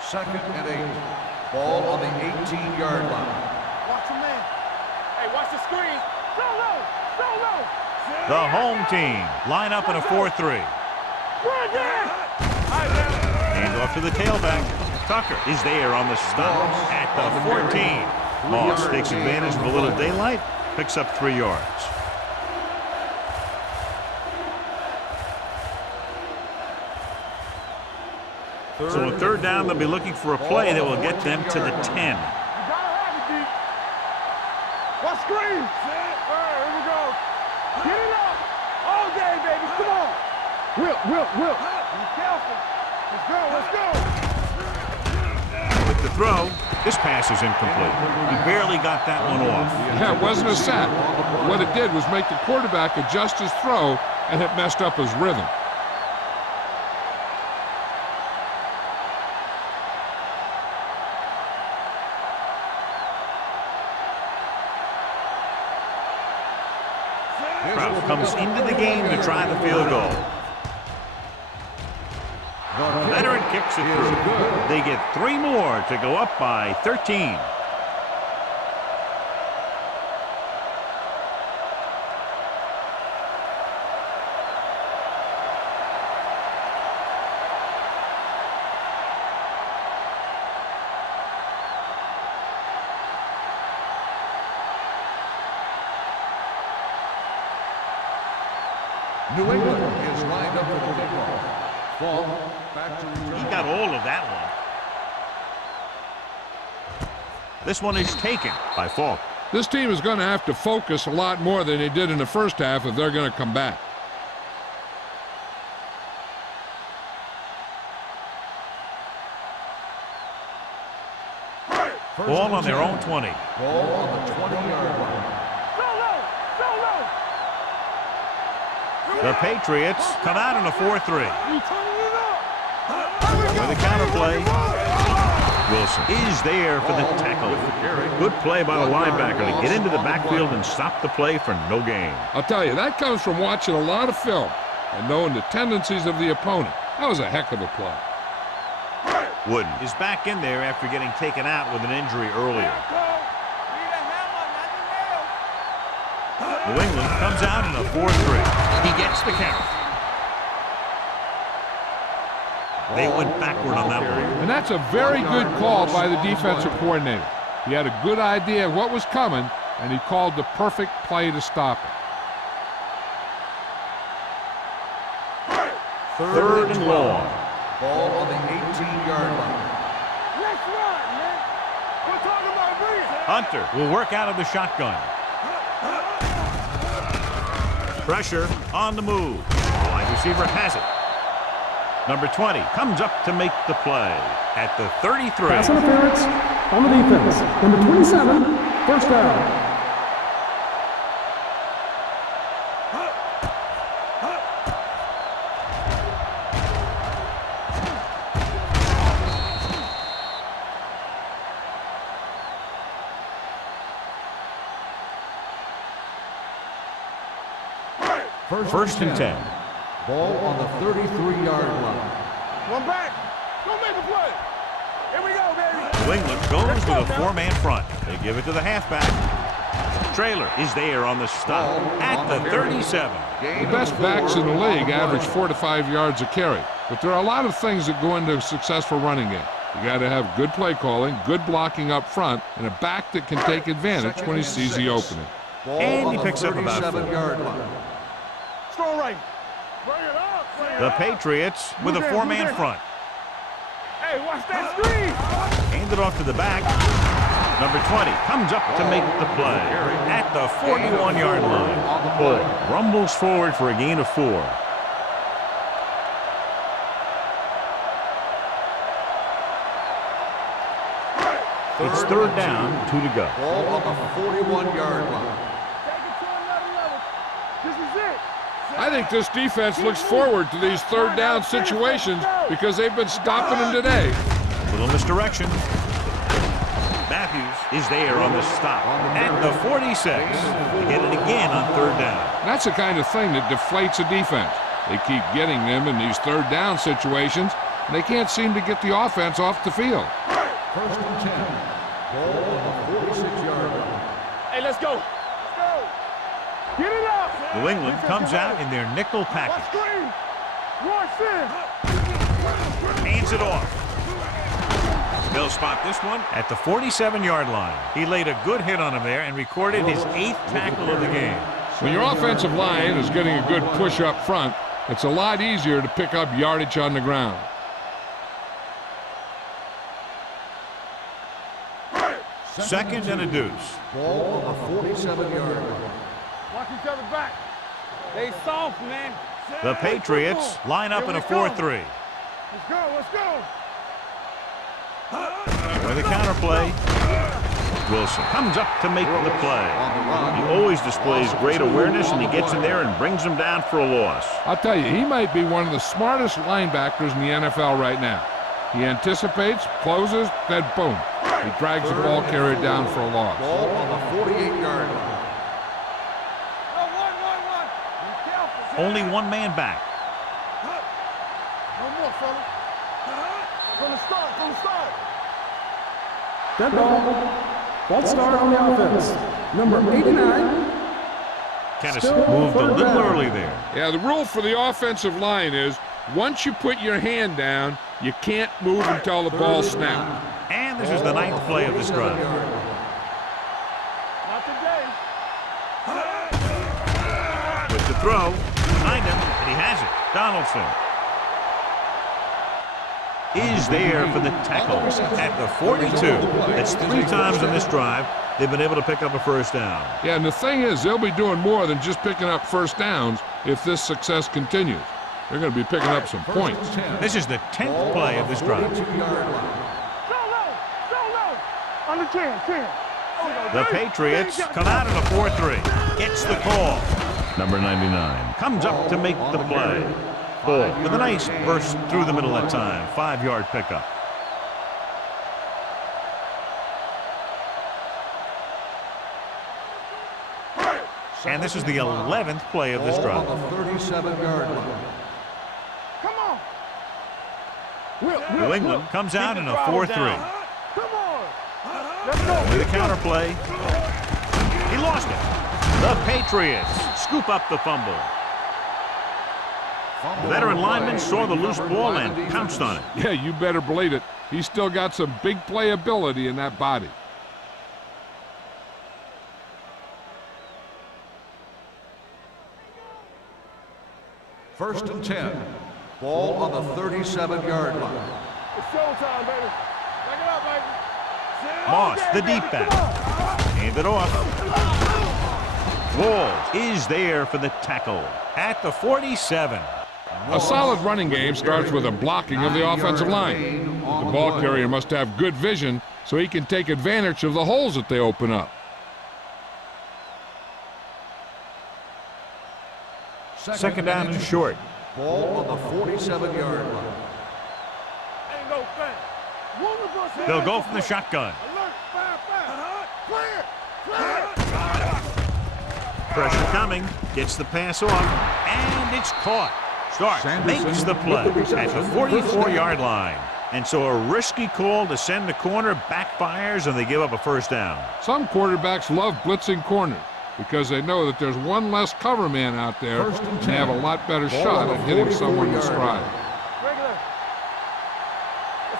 Second and 8. Ball on the 18-yard line. Watch the man. Hey, watch the screen. Go low. The home team line up in a 4-3. Hand off to the tailback. Tucker is there on the stop at the 14. Moss takes advantage of a little daylight, picks up 3 yards. So on third down, they'll be looking for a play that will get them to the 10. Watch screen. All right, here we go. Get it up. All day, baby. Come on. Will. Be careful. Let's go. With the throw, this pass is incomplete. He barely got that one off. Yeah, it wasn't a sack. What it did was make the quarterback adjust his throw, and it messed up his rhythm. Kraft comes into the game to try the field goal. Veteran kicks it through. They get 3 more to go up by 13. New England is lined up for the kickoff. Ball back to return. He got all of that one. This one is taken by Falk. This team is going to have to focus a lot more than they did in the first half if they're going to come back. Ball on their own 20. Ball on the 20-yard line. The Patriots come out in a 4-3. With a counter play, Wilson is there for the tackle. Good play by the linebacker to get into the backfield and stop the play for no gain. I'll tell you, that comes from watching a lot of film and knowing the tendencies of the opponent. That was a heck of a play. Wooden is back in there after getting taken out with an injury earlier. New England comes out in a 4-3. He gets the count. They went backward on that one. And that's a very good call by the defensive coordinator. He had a good idea of what was coming, and he called the perfect play to stop it. Third and long. Ball on the 18-yard line. Let's run, man. We're talking about me. Hunter will work out of the shotgun. Pressure on the move. The wide receiver has it. Number 20 comes up to make the play at the 33. Pass interference on the defense. Number 27, first down. First and 10. Ball on the 33-yard line. One back. Don't make a play. Here we go, baby. New England goes with a four-man front. They give it to the halfback. Trailer is there on the stop at the 37. The best backs in the league average 4 to 5 yards a carry, but there are a lot of things that go into a successful running game. You got to have good play calling, good blocking up front, and a back that can take advantage when he sees the opening. And he picks up about 4. Strong right. Bring it up. The Patriots with a four-man front. Hey, watch that screen. Hand it off to the back. Number 20 comes up to make the play at the 41-yard line. Ball rumbles forward for a gain of 4. It's third down, 2 to go. Ball on the 41-yard line. Take it to another level. This is it. I think this defense looks forward to these third down situations because they've been stopping them today. Little misdirection. Matthews is there on the stop at the 46. They get it again on third down. That's the kind of thing that deflates a defense. They keep getting them in these third down situations, and they can't seem to get the offense off the field. First and 10. Ball on the 46-yard line. Hey, let's go. Let's go. Get it up. New England comes out in their nickel Watch package. screen. Watch this. Hands it off. They'll spot this one at the 47-yard line. He laid a good hit on him there and recorded his 8th tackle of the game. When your offensive line is getting a good push up front, it's a lot easier to pick up yardage on the ground. Second and a deuce. Ball on the 47-yard line. Watch each other back. They soft, man. The Patriots line up in a 4-3. Let's go. Let's go. With a counterplay, Wilson comes up to make the play. He always displays great awareness, and he gets in there and brings them down for a loss. I'll tell you, he might be one of the smartest linebackers in the NFL right now. He anticipates, closes, then boom. He drags the ball carrier down for a loss. Ball on the 48-yard line. Only one man back. No more, fella. From the start, from the start. Dead ball. False start on the offense. Number 89. Kennis Still moved a third little down. early there. Yeah, the rule for the offensive line is once you put your hand down, you can't move until the ball snaps. And this is the 9th play of this drive. Not today. With the throw, behind him, and he has it. Donaldson is there for the tackle at the 42. That's 3 times in this drive they've been able to pick up a first down. Yeah, and the thing is, they'll be doing more than just picking up first downs if this success continues. They're going to be picking up some points. This is the 10th play of this drive. Go low. Go low. Under 10. The Patriots come out in a 4-3. Gets the call. Number 99 comes up to make the play. Ball with a nice burst through the middle that time. 5-yard pickup. And this is the 11th play of this drive. Ball on the 37-yard line. Come on. New England comes out in a 4-3. Come on. Let's go. With a counterplay. He lost it. The Patriots scoop up the fumble. The veteran lineman saw the loose ball and pounced on it. Yeah, you better believe it. He's still got some big playability in that body. First and 10. Ball on the 37-yard line. It's showtime, baby. Take it up, baby. Moss, the deep back. Hand it off. Walls is there for the tackle at the 47. A solid running game starts with a blocking of the offensive line. The ball carrier must have good vision so he can take advantage of the holes that they open up. Second down and short. Ball on the 47-yard line. Ain't no thing. They'll go from the shotgun. Alert, fire. Clear. Clear. Pressure coming. Gets the pass off. And it's caught. Starks makes the play at the 44-yard line. And so a risky call to send the corner backfires and they give up a first down. Some quarterbacks love blitzing corners because they know that there's one less cover man out there and they have a lot better shot at hitting someone in stride. Regular.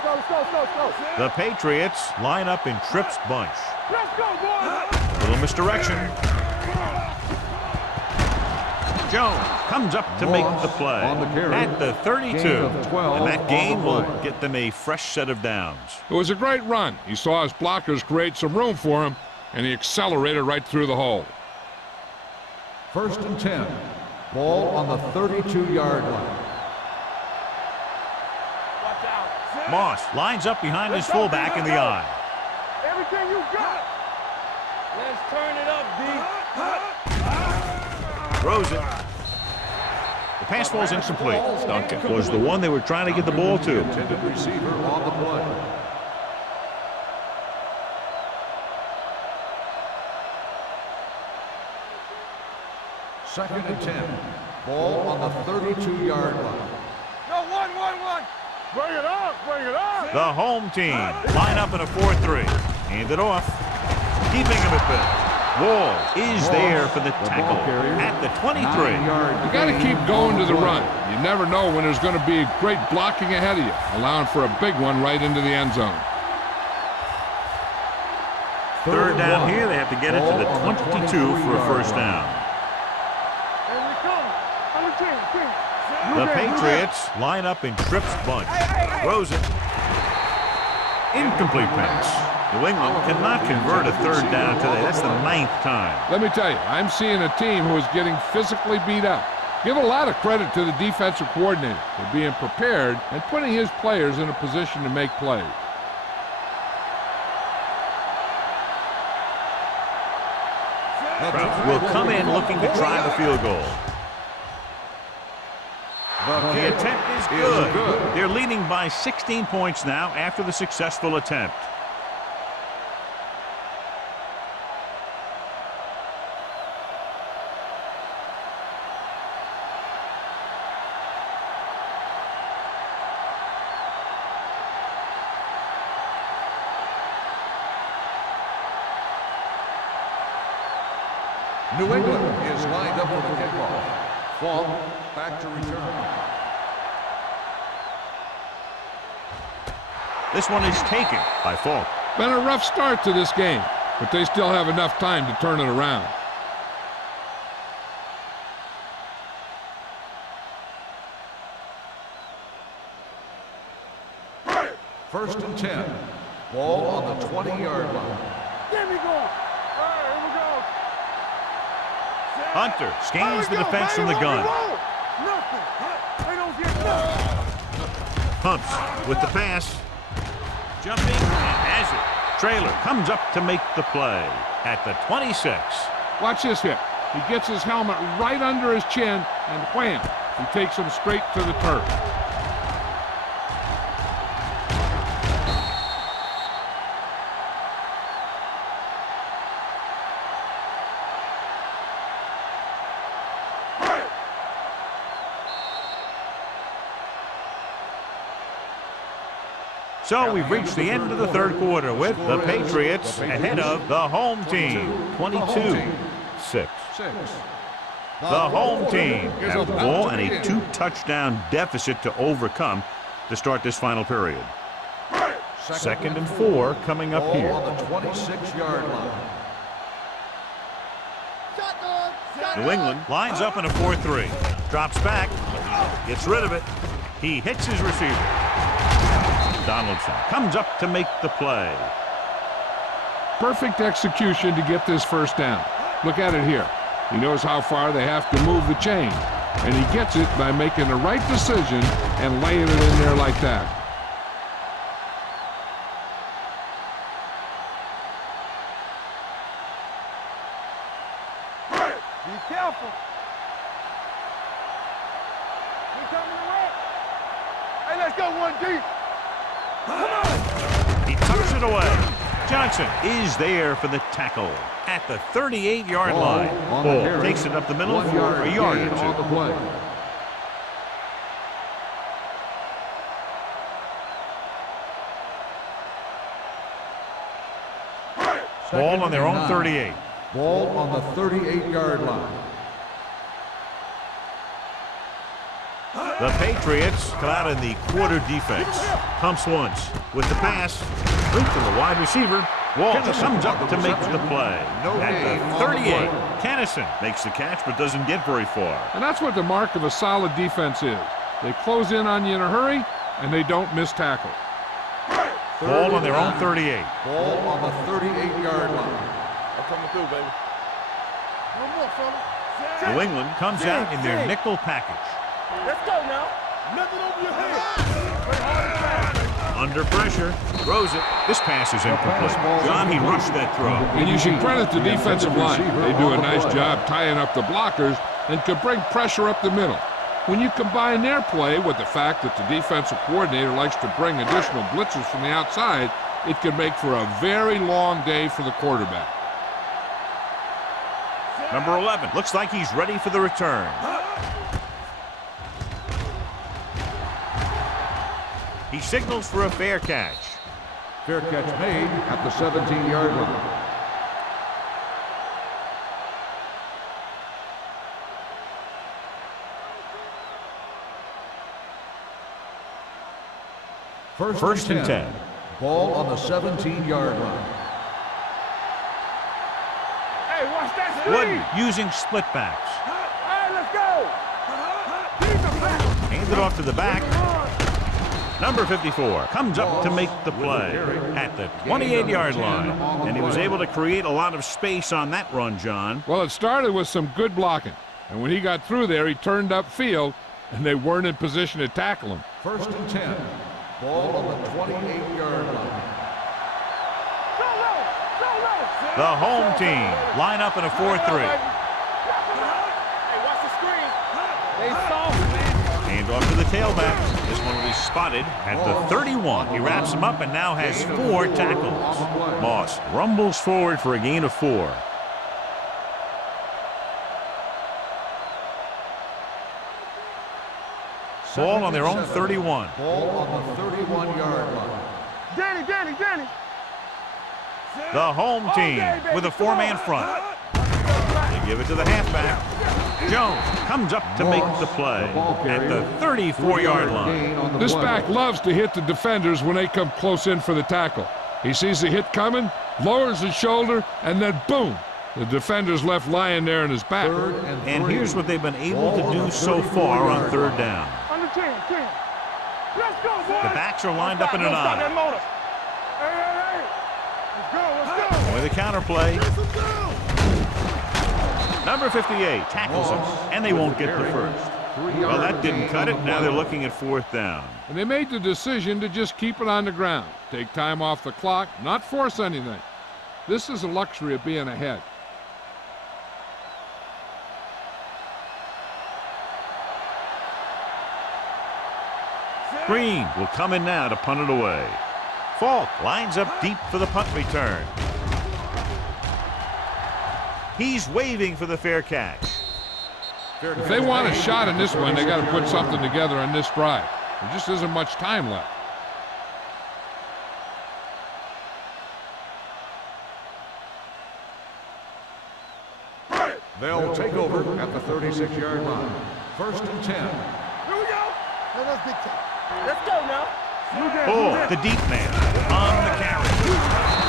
Let's go. The Patriots line up in Tripp's bunch. Let's go, boys. Little misdirection. Jones comes up to make the play at the 32. And that gain will get them a fresh set of downs. It was a great run. He saw his blockers create some room for him, and he accelerated right through the hole. First and 10. Ball on the 32-yard line. Watch out. Moss lines up behind his fullback in the eye. Everything you got. Let's turn it up, D. Throws it. The pass falls incomplete. Duncan was the one they were trying to get the ball to. Intended receiver on the play. Second and 10. Ball on the 32-yard line. No, one. Bring it up. The home team line up in a 4-3. Hand it off. Keeping him at bay. Wall is there for the tackle at the 23. You got to keep going to the run. You never know when there's going to be great blocking ahead of you, allowing for a big one right into the end zone. Third down here. They have to get it to the 22 for a first down. The Patriots line up in Tripp's bunch. Throws it. Incomplete pass. New England cannot convert a third down today. That's the 9th time. Let me tell you, I'm seeing a team who is getting physically beat up. Give a lot of credit to the defensive coordinator for being prepared and putting his players in a position to make plays. Browns will come in looking to try the field goal. The attempt is good. They're leading by 16 points now after the successful attempt. New England is lined up for the kickoff. Falk back to return. This one is taken by Falk. Been a rough start to this game, but they still have enough time to turn it around. First and 10. Ball on the 20-yard line. There we go. All right, here we go. Hunter scans the defense from the gun. Nothing. They don't get nothing. Pumps with the pass. Jumping and has it. Traylor comes up to make the play at the 26. Watch this hit. He gets his helmet right under his chin, and wham, he takes him straight to the turf. So we've reached the end of the third quarter with the Patriots ahead of the home team, 22-6. The home team have the ball and a 2-touchdown deficit to overcome to start this final period. 2nd and 4 coming up here. On the 26-yard line. New England lines up in a 4-3. Drops back. Gets rid of it. He hits his receiver. Donaldson comes up to make the play. Perfect execution to get this first down. Look at it here. He knows how far they have to move the chain, and he gets it by making the right decision and laying it in there like that. Be careful. We coming away. Hey, let's go one deep. Come on. He tucks it away. Johnson is there for the tackle at the 38-yard line. Ball takes it up the middle for a yard or On the two. play. Ball on their own 38. Ball on the 38-yard line. The Patriots come out in the quarter defense. Pumps once with the pass. Link to the wide receiver. Walter comes up to make the play. At the 38, Kennison makes the catch but doesn't get very far. And that's what the mark of a solid defense is. They close in on you in a hurry, and they don't miss tackle. Ball on their own 38. Ball on the 38-yard line. I'm coming through, baby. One more, fella. New England comes out in their nickel package. Let's go now. Nothing over your head. Play hard and fast. Under pressure, throws it. This pass is incomplete. John, he rushed that throw. And you should credit the defensive line. They do a nice job tying up the blockers and can bring pressure up the middle. When you combine their play with the fact that the defensive coordinator likes to bring additional blitzers from the outside, it can make for a very long day for the quarterback. Number 11 looks like he's ready for the return. He signals for a fair catch. Fair catch made at the 17-yard line. First and 10. Ball on the 17-yard line. Hey, watch that screen. Wooden using split backs. Hey, let's go. He's a back. Hands it off to the back. Number 54 comes up to make the play at the 28-yard line. And he was able to create a lot of space on that run, John. Well, it started with some good blocking. And when he got through there, he turned upfield, and they weren't in position to tackle him. First and 10. Ball on the 28-yard line. The home team line up in a 4-3. Hey, watch the screen. They soft, man. Hand off to the tailback. This one will be spotted at the 31. He wraps him up and now has 4 tackles. Moss rumbles forward for a gain of 4. Ball on their own 31. Ball on the 31-yard line. Danny. The home team with a 4-man front. They give it to the halfback. Jones comes up to make the play at the 34-yard line. This back loves to hit the defenders when they come close in for the tackle. He sees the hit coming, lowers his shoulder, and then boom, the defender's left lying there in his back. And here's what they've been able to do so far on 3rd down. Under 10. Let's go, boys. The backs are lined up in an Don't stop that I. motor. Hey. Let's go. With a counter play. Number 58 tackles him, and they won't get the first. Well, that didn't cut it. Now they're looking at 4th down. And they made the decision to just keep it on the ground. Take time off the clock, not force anything. This is a luxury of being ahead. Green will come in now to punt it away. Falk lines up deep for the punt return. He's waving for the fair catch. If they want a shot in this one, they got to put something together on this drive. There just isn't much time left. They'll take over at the 36-yard line. 1st and 10. Here we go. Let's big time. Let's go now. Ball, the deep man, on the carry.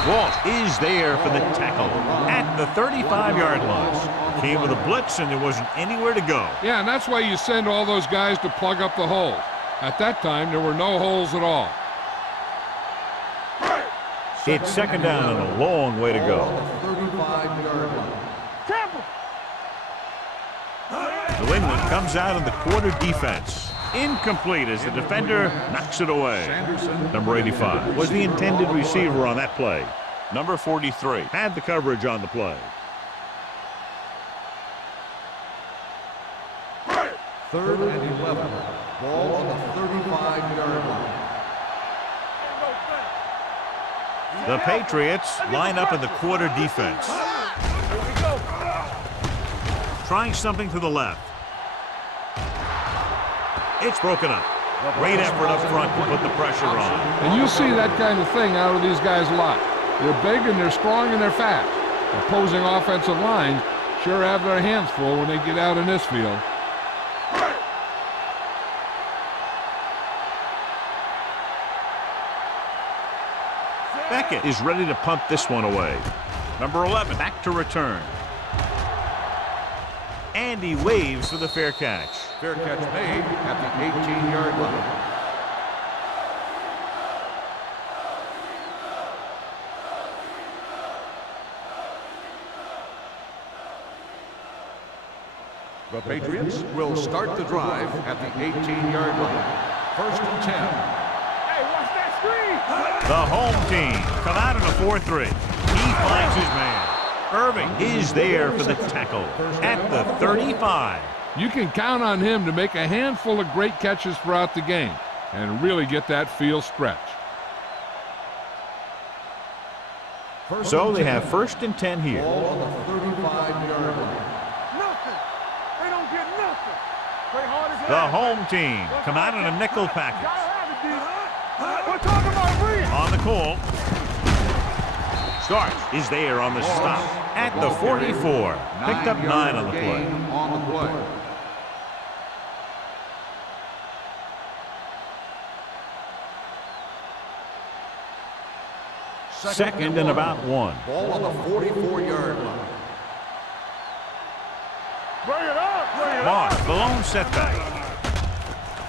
Walt is there for the tackle at the 35-yard line. Came with a blitz, and there wasn't anywhere to go. Yeah, and that's why you send all those guys to plug up the holes. At that time, there were no holes at all. It's 2nd down and a long way to go. 35-yard line. New England comes out in the quarter defense. Incomplete as the defender knocks it away. Number 85 was the intended receiver on that play. Number 43 had the coverage on the play. 3rd and 11. Ball on the 35-yard line. The Patriots line up in the quarter defense. Trying something to the left. It's broken up. Great effort up front to put the pressure on. And you see that kind of thing out of these guys a lot. They're big and they're strong and they're fast. Opposing offensive lines sure have their hands full when they get out in this field. Beckett is ready to punt this one away. Number 11 back to return. And he waves for the fair catch. Fair catch made at the 18-yard line. The Patriots will start the drive at the 18-yard line. 1st and 10. Hey, watch that screen. The home team come out in a 4-3. He finds his man. Irving is there for the tackle at the 35. You can count on him to make a handful of great catches throughout the game and really get that field stretch. So they have 1st and 10 here. Ball on the 35-yard line. Nothing. They don't get nothing. Play hard as The home team come out in a nickel package. Gotta have it, D. We're talking about read. On the call. Starks is there on the stop at the 44. Picked up 9 on the play. On the play. Second and about 1. Ball on the 44-yard line. Bring it up. Bring it Moss, up. the lone setback.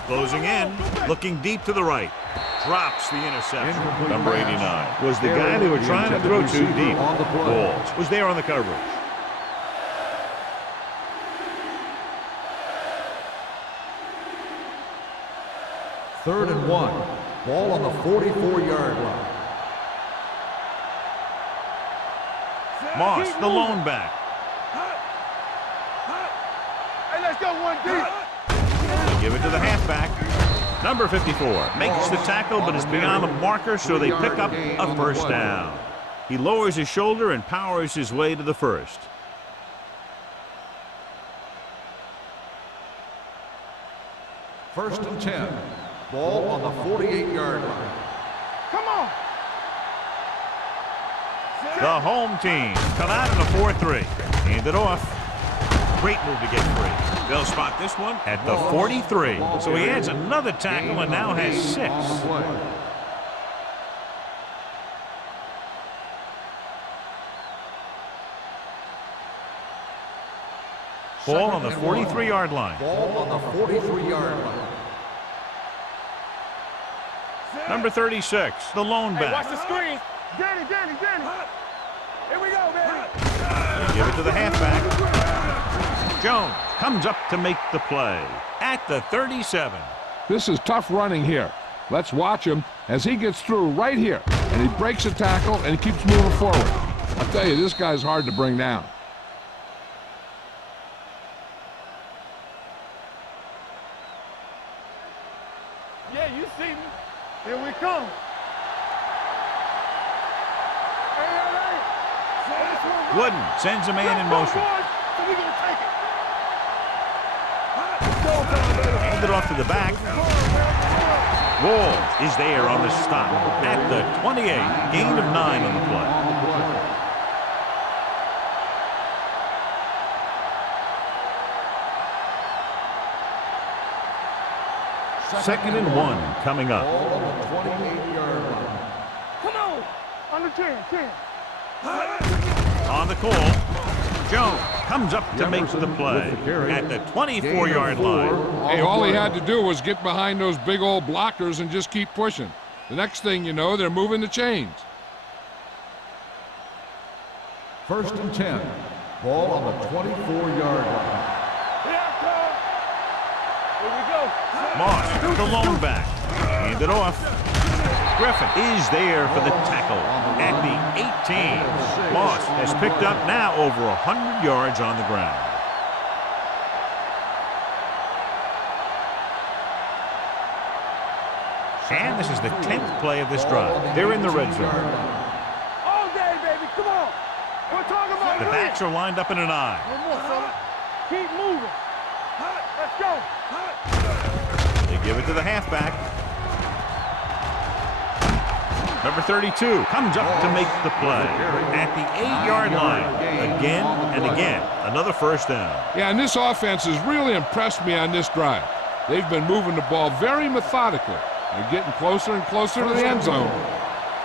Closing in, looking deep to the right. Drops the interception. Number 89 was the guy they were trying to throw to deep. Balls was there on the coverage. Third and 1. Ball on the 44-yard line. Moss, the lone back. Hey, let's go one deep. They give it to the halfback. Number 54 makes the tackle, but is beyond the marker, so they pick up a first down. He lowers his shoulder and powers his way to the first. First and 10. Ball on the 48-yard line. Come on. The home team come out in a 4-3. Hand it off. Great move to get free. They'll spot this one at the 43. So he adds another tackle and now has 6. On the play. Ball on the 43-yard line. Ball on the 43-yard line. Number 36, the lone Hey, watch back. the screen. Danny. Here we go, man. They give it to the halfback. Jones comes up to make the play at the 37. This is tough running here. Let's watch him as he gets through right here. And he breaks a tackle and he keeps moving forward. I'll tell you, this guy's hard to bring down. Yeah, you see me. Here we come. Wooden sends a man in motion. Hand it off to the back. Wall is there on the stop at the 28. Gain of 9 on the play. 2nd and 1 coming up. Ball on the 28-yard line. Come on. Under 10, 10. On the call, Jones comes up to make the play at the 24-yard line. Hey, all he had to do was get behind those big old blockers and just keep pushing. The next thing you know, they're moving the chains. 1st and 10. Ball on the 24-yard line. Here I come. Here we go. Moss, the lone back. Hand it off. Griffin is there for the tackle at the 18. Moss has picked up now over 100 yards on the ground. And this is the 10th play of this drive. They're in the red zone. All day, baby. Come on. We're talking about The backs are lined up in an eye. one more, fella. Keep moving. Let's go. They give it to the halfback. Number 32 comes up to make the play at the 8-yard line. Again and again, another first down. Yeah, and this offense has really impressed me on this drive. They've been moving the ball very methodically. They're getting closer and closer to the end zone.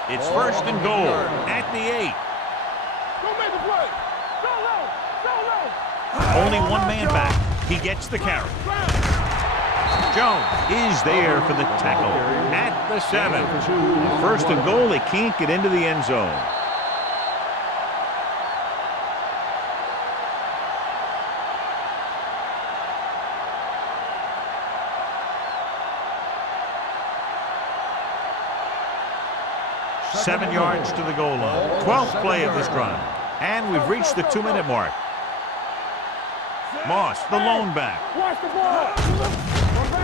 It's 1st and goal at the 8. Go make the play. Go low. Go low. Only one man back. He gets the carry. Jones is there for the tackle at the 7. 1st and goal, they can't get into the end zone. Seven yards to the goal line. 12th play of this drive. And we've reached the 2-minute mark. Moss, the lone back. Watch the ball.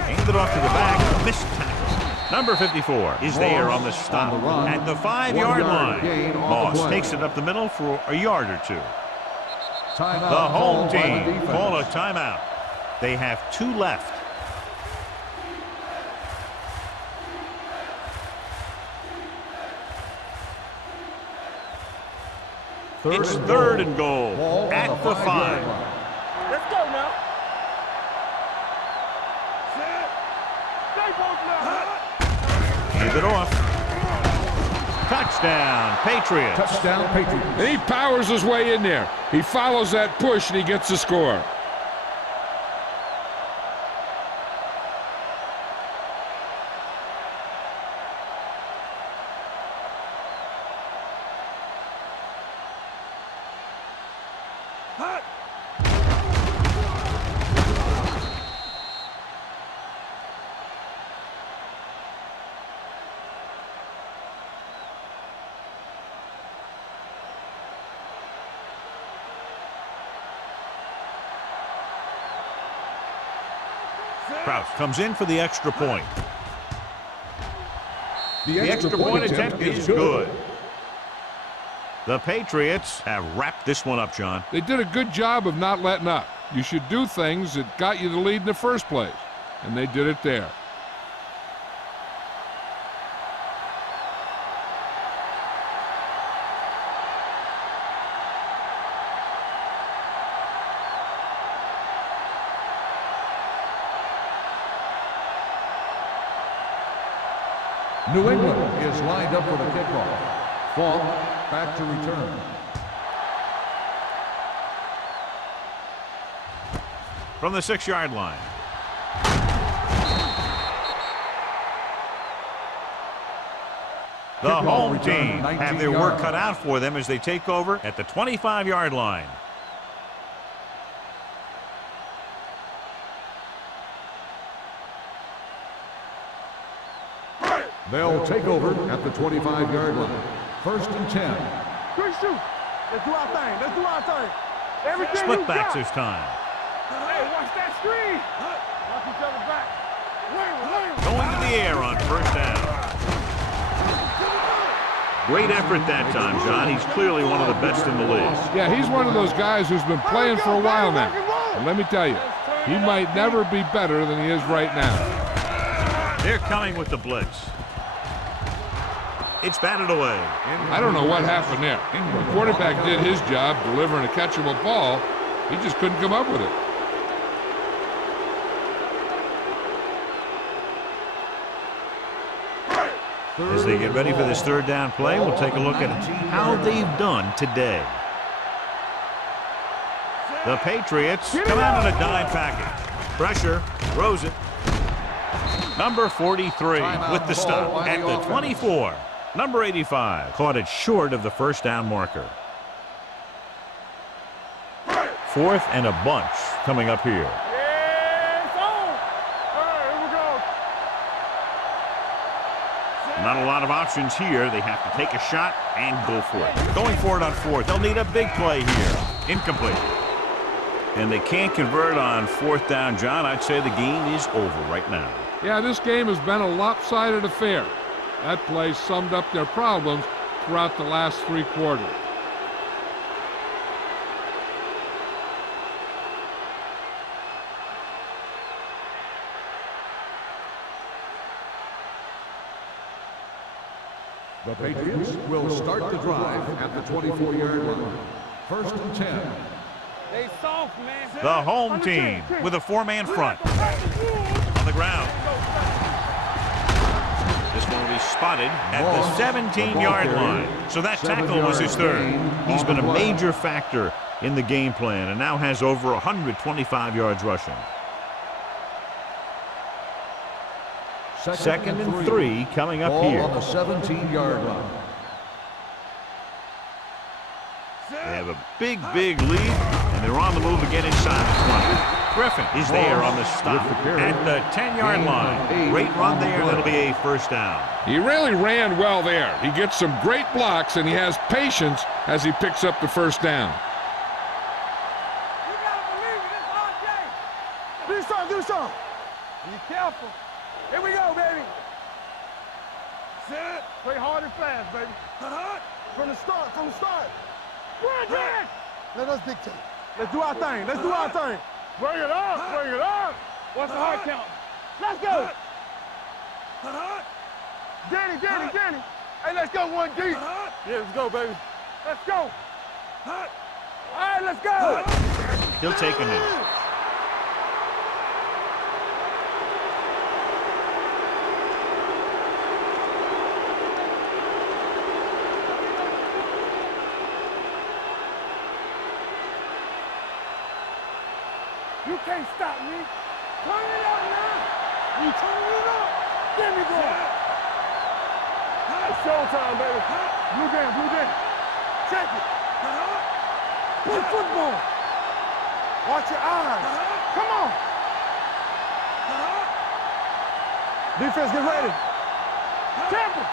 Handed off to the back. Missed tackle. Number 54 is there on the stop at the 5-yard line. Moss takes it up the middle for a yard or two. The home team call a timeout. They have 2 left. It's 3rd and goal at the 5. Let's go now. Stay both now. Hand it off. Touchdown, Patriots. Touchdown, Patriots. And he powers his way in there. He follows that push and he gets the score. Kraus comes in for the extra point. The extra point attempt is good. The Patriots have wrapped this one up, John. They did a good job of not letting up. You should do things that got you the lead in the first place, and they did it there. New England is lined up for the kickoff. Falk back to return. From the 6-yard line. The home team have their work cut out for them as they take over at the 25-yard line. They'll take over at the 25-yard line. 1st and 10. Quick shoot. Let's do our thing. Let's do our thing. Everything Split you backs got. this time. Hey, watch that screen. Watch each other back. Wait. Going to the air on 1st down. Great effort that time, John. He's clearly one of the best in the league. Yeah, he's one of those guys who's been playing for a while now. And let me tell you, he might never be better than he is right now. They're coming with the blitz. It's batted away. I don't know what happened there. The quarterback did his job delivering a catchable ball. He just couldn't come up with it. As they get ready for this third down play, we'll take a look at how they've done today. The Patriots come out in a dime package. Pressure, throws it. Number 43 with the stop at the 24. Number 85 caught it short of the first down marker. Fourth and a bunch coming up here. Not a lot of options here. They have to take a shot and go for it. Going for it on fourth. They'll need a big play here. Incomplete. And they can't convert on fourth down, John. I'd say the game is over right now. Yeah, this game has been a lopsided affair. That play summed up their problems throughout the last 3 quarters. The Patriots will start the drive at the 24-yard line. First and 10. They soft, man. The home team with a 4-man front. On the ground. This one will be spotted at the 17-yard line. So that tackle was his third. He's been a major factor in the game plan and now has over 125 yards rushing. Second and 3 coming up Ball here. on the 17-yard line. They have a big lead, and they're on the move again inside the 20. Griffin is there on the stop at the 10-yard line. Great run there. That'll be a first down. He really ran well there. He gets some great blocks, and he has patience as he picks up the first down. You gotta believe it. It's our day. Do something. Do something. Be careful. Here we go, baby. Set. Play hard and fast, baby. From the start. From the start. Run, Jack. Let us dictate. Let's do our thing. Let's do our thing. Bring it up. Bring it up. What's the hard count? Let's go. Danny. Hey, let's go one deep. Yeah, let's go, baby. Let's go. All right, let's go. He'll take a knee. You can't stop me. Turn it up now. You turn it up. Give me going. It's showtime, baby. Blue game. Check it. Play football. Watch your eyes. Come on. Defense, get ready. Temple.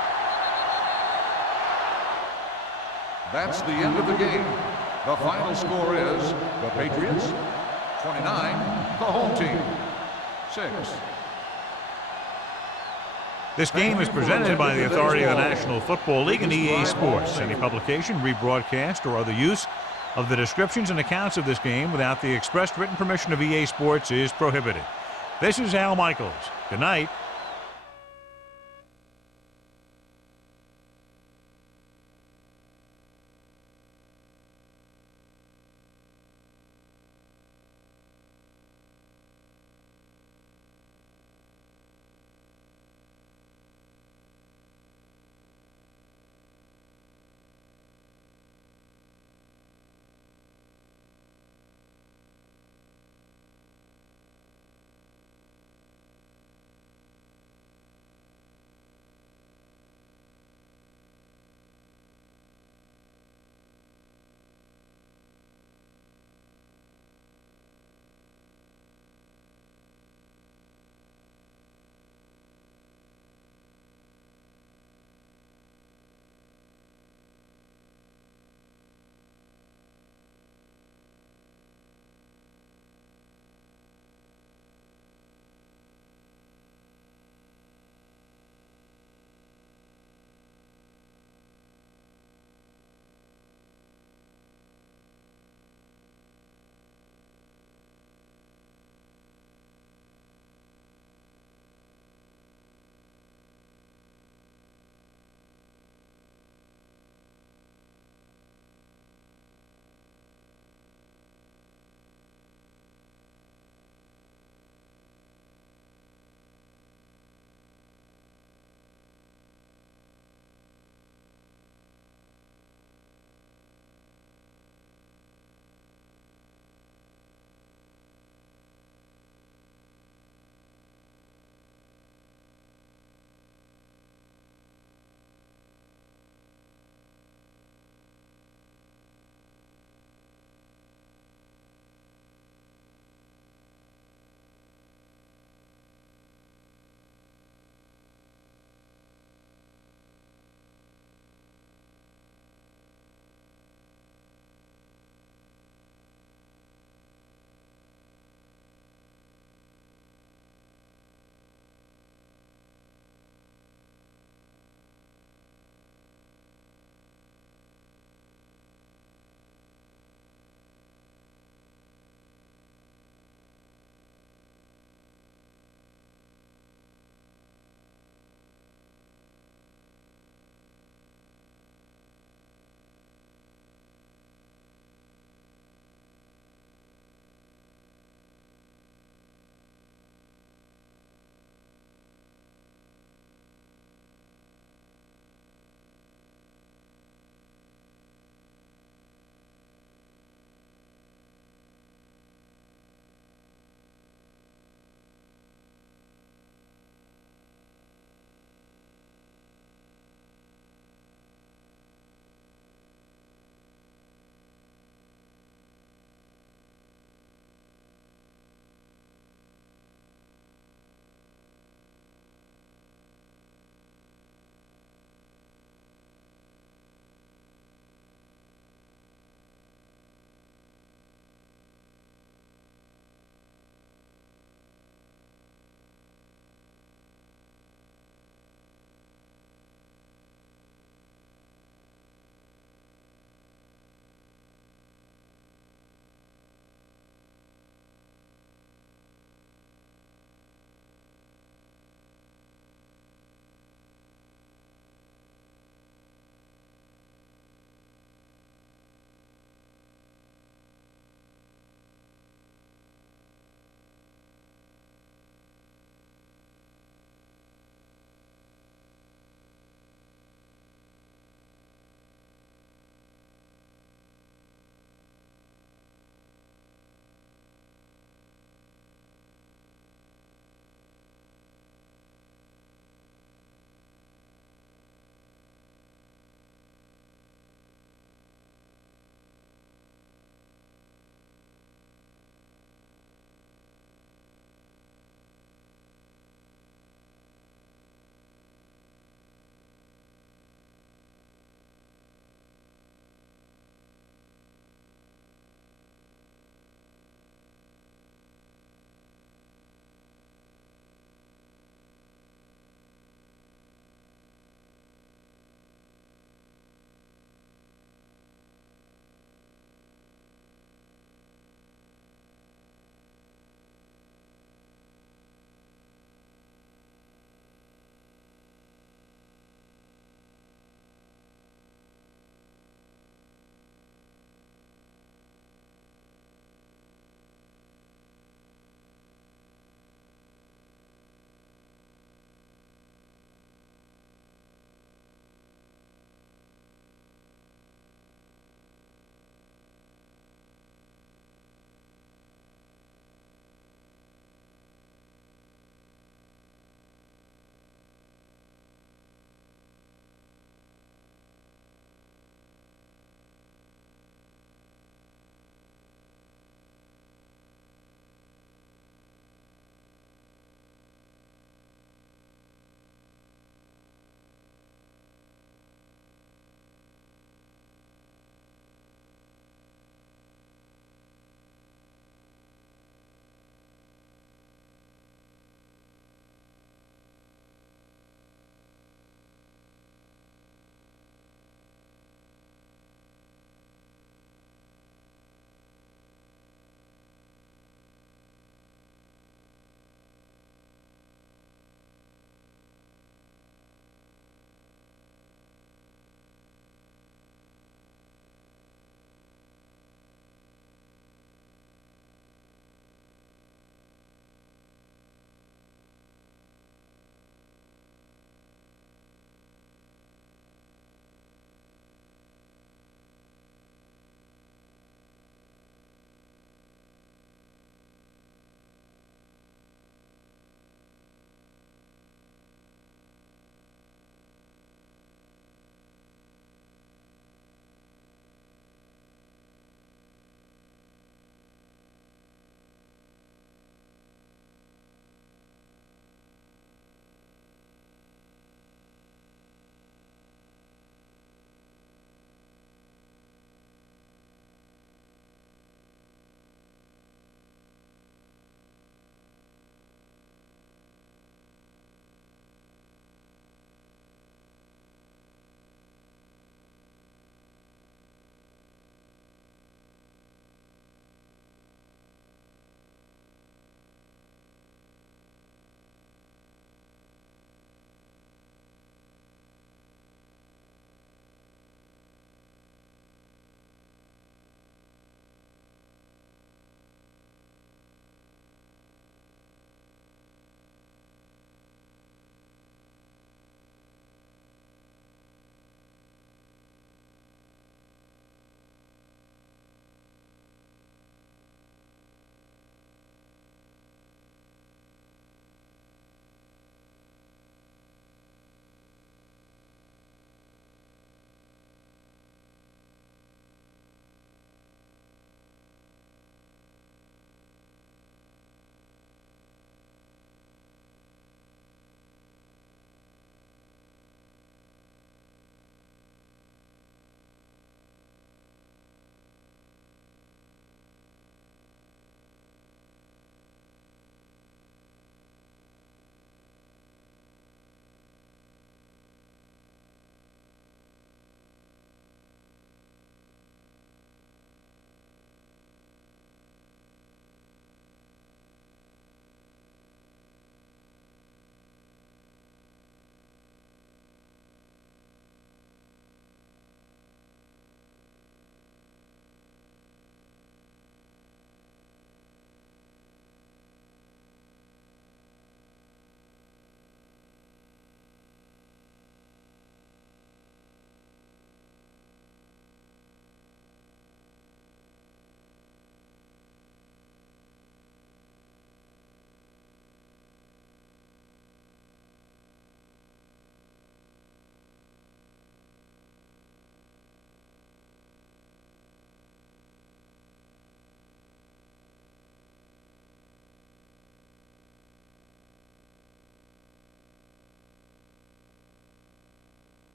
That's the end of the game. The final score is the Patriots 29, the home team 6. This game is presented by the authority of the National Football League and EA Sports. Any publication, rebroadcast, or other use of the descriptions and accounts of this game without the expressed written permission of EA Sports is prohibited. This is Al Michaels. Good night.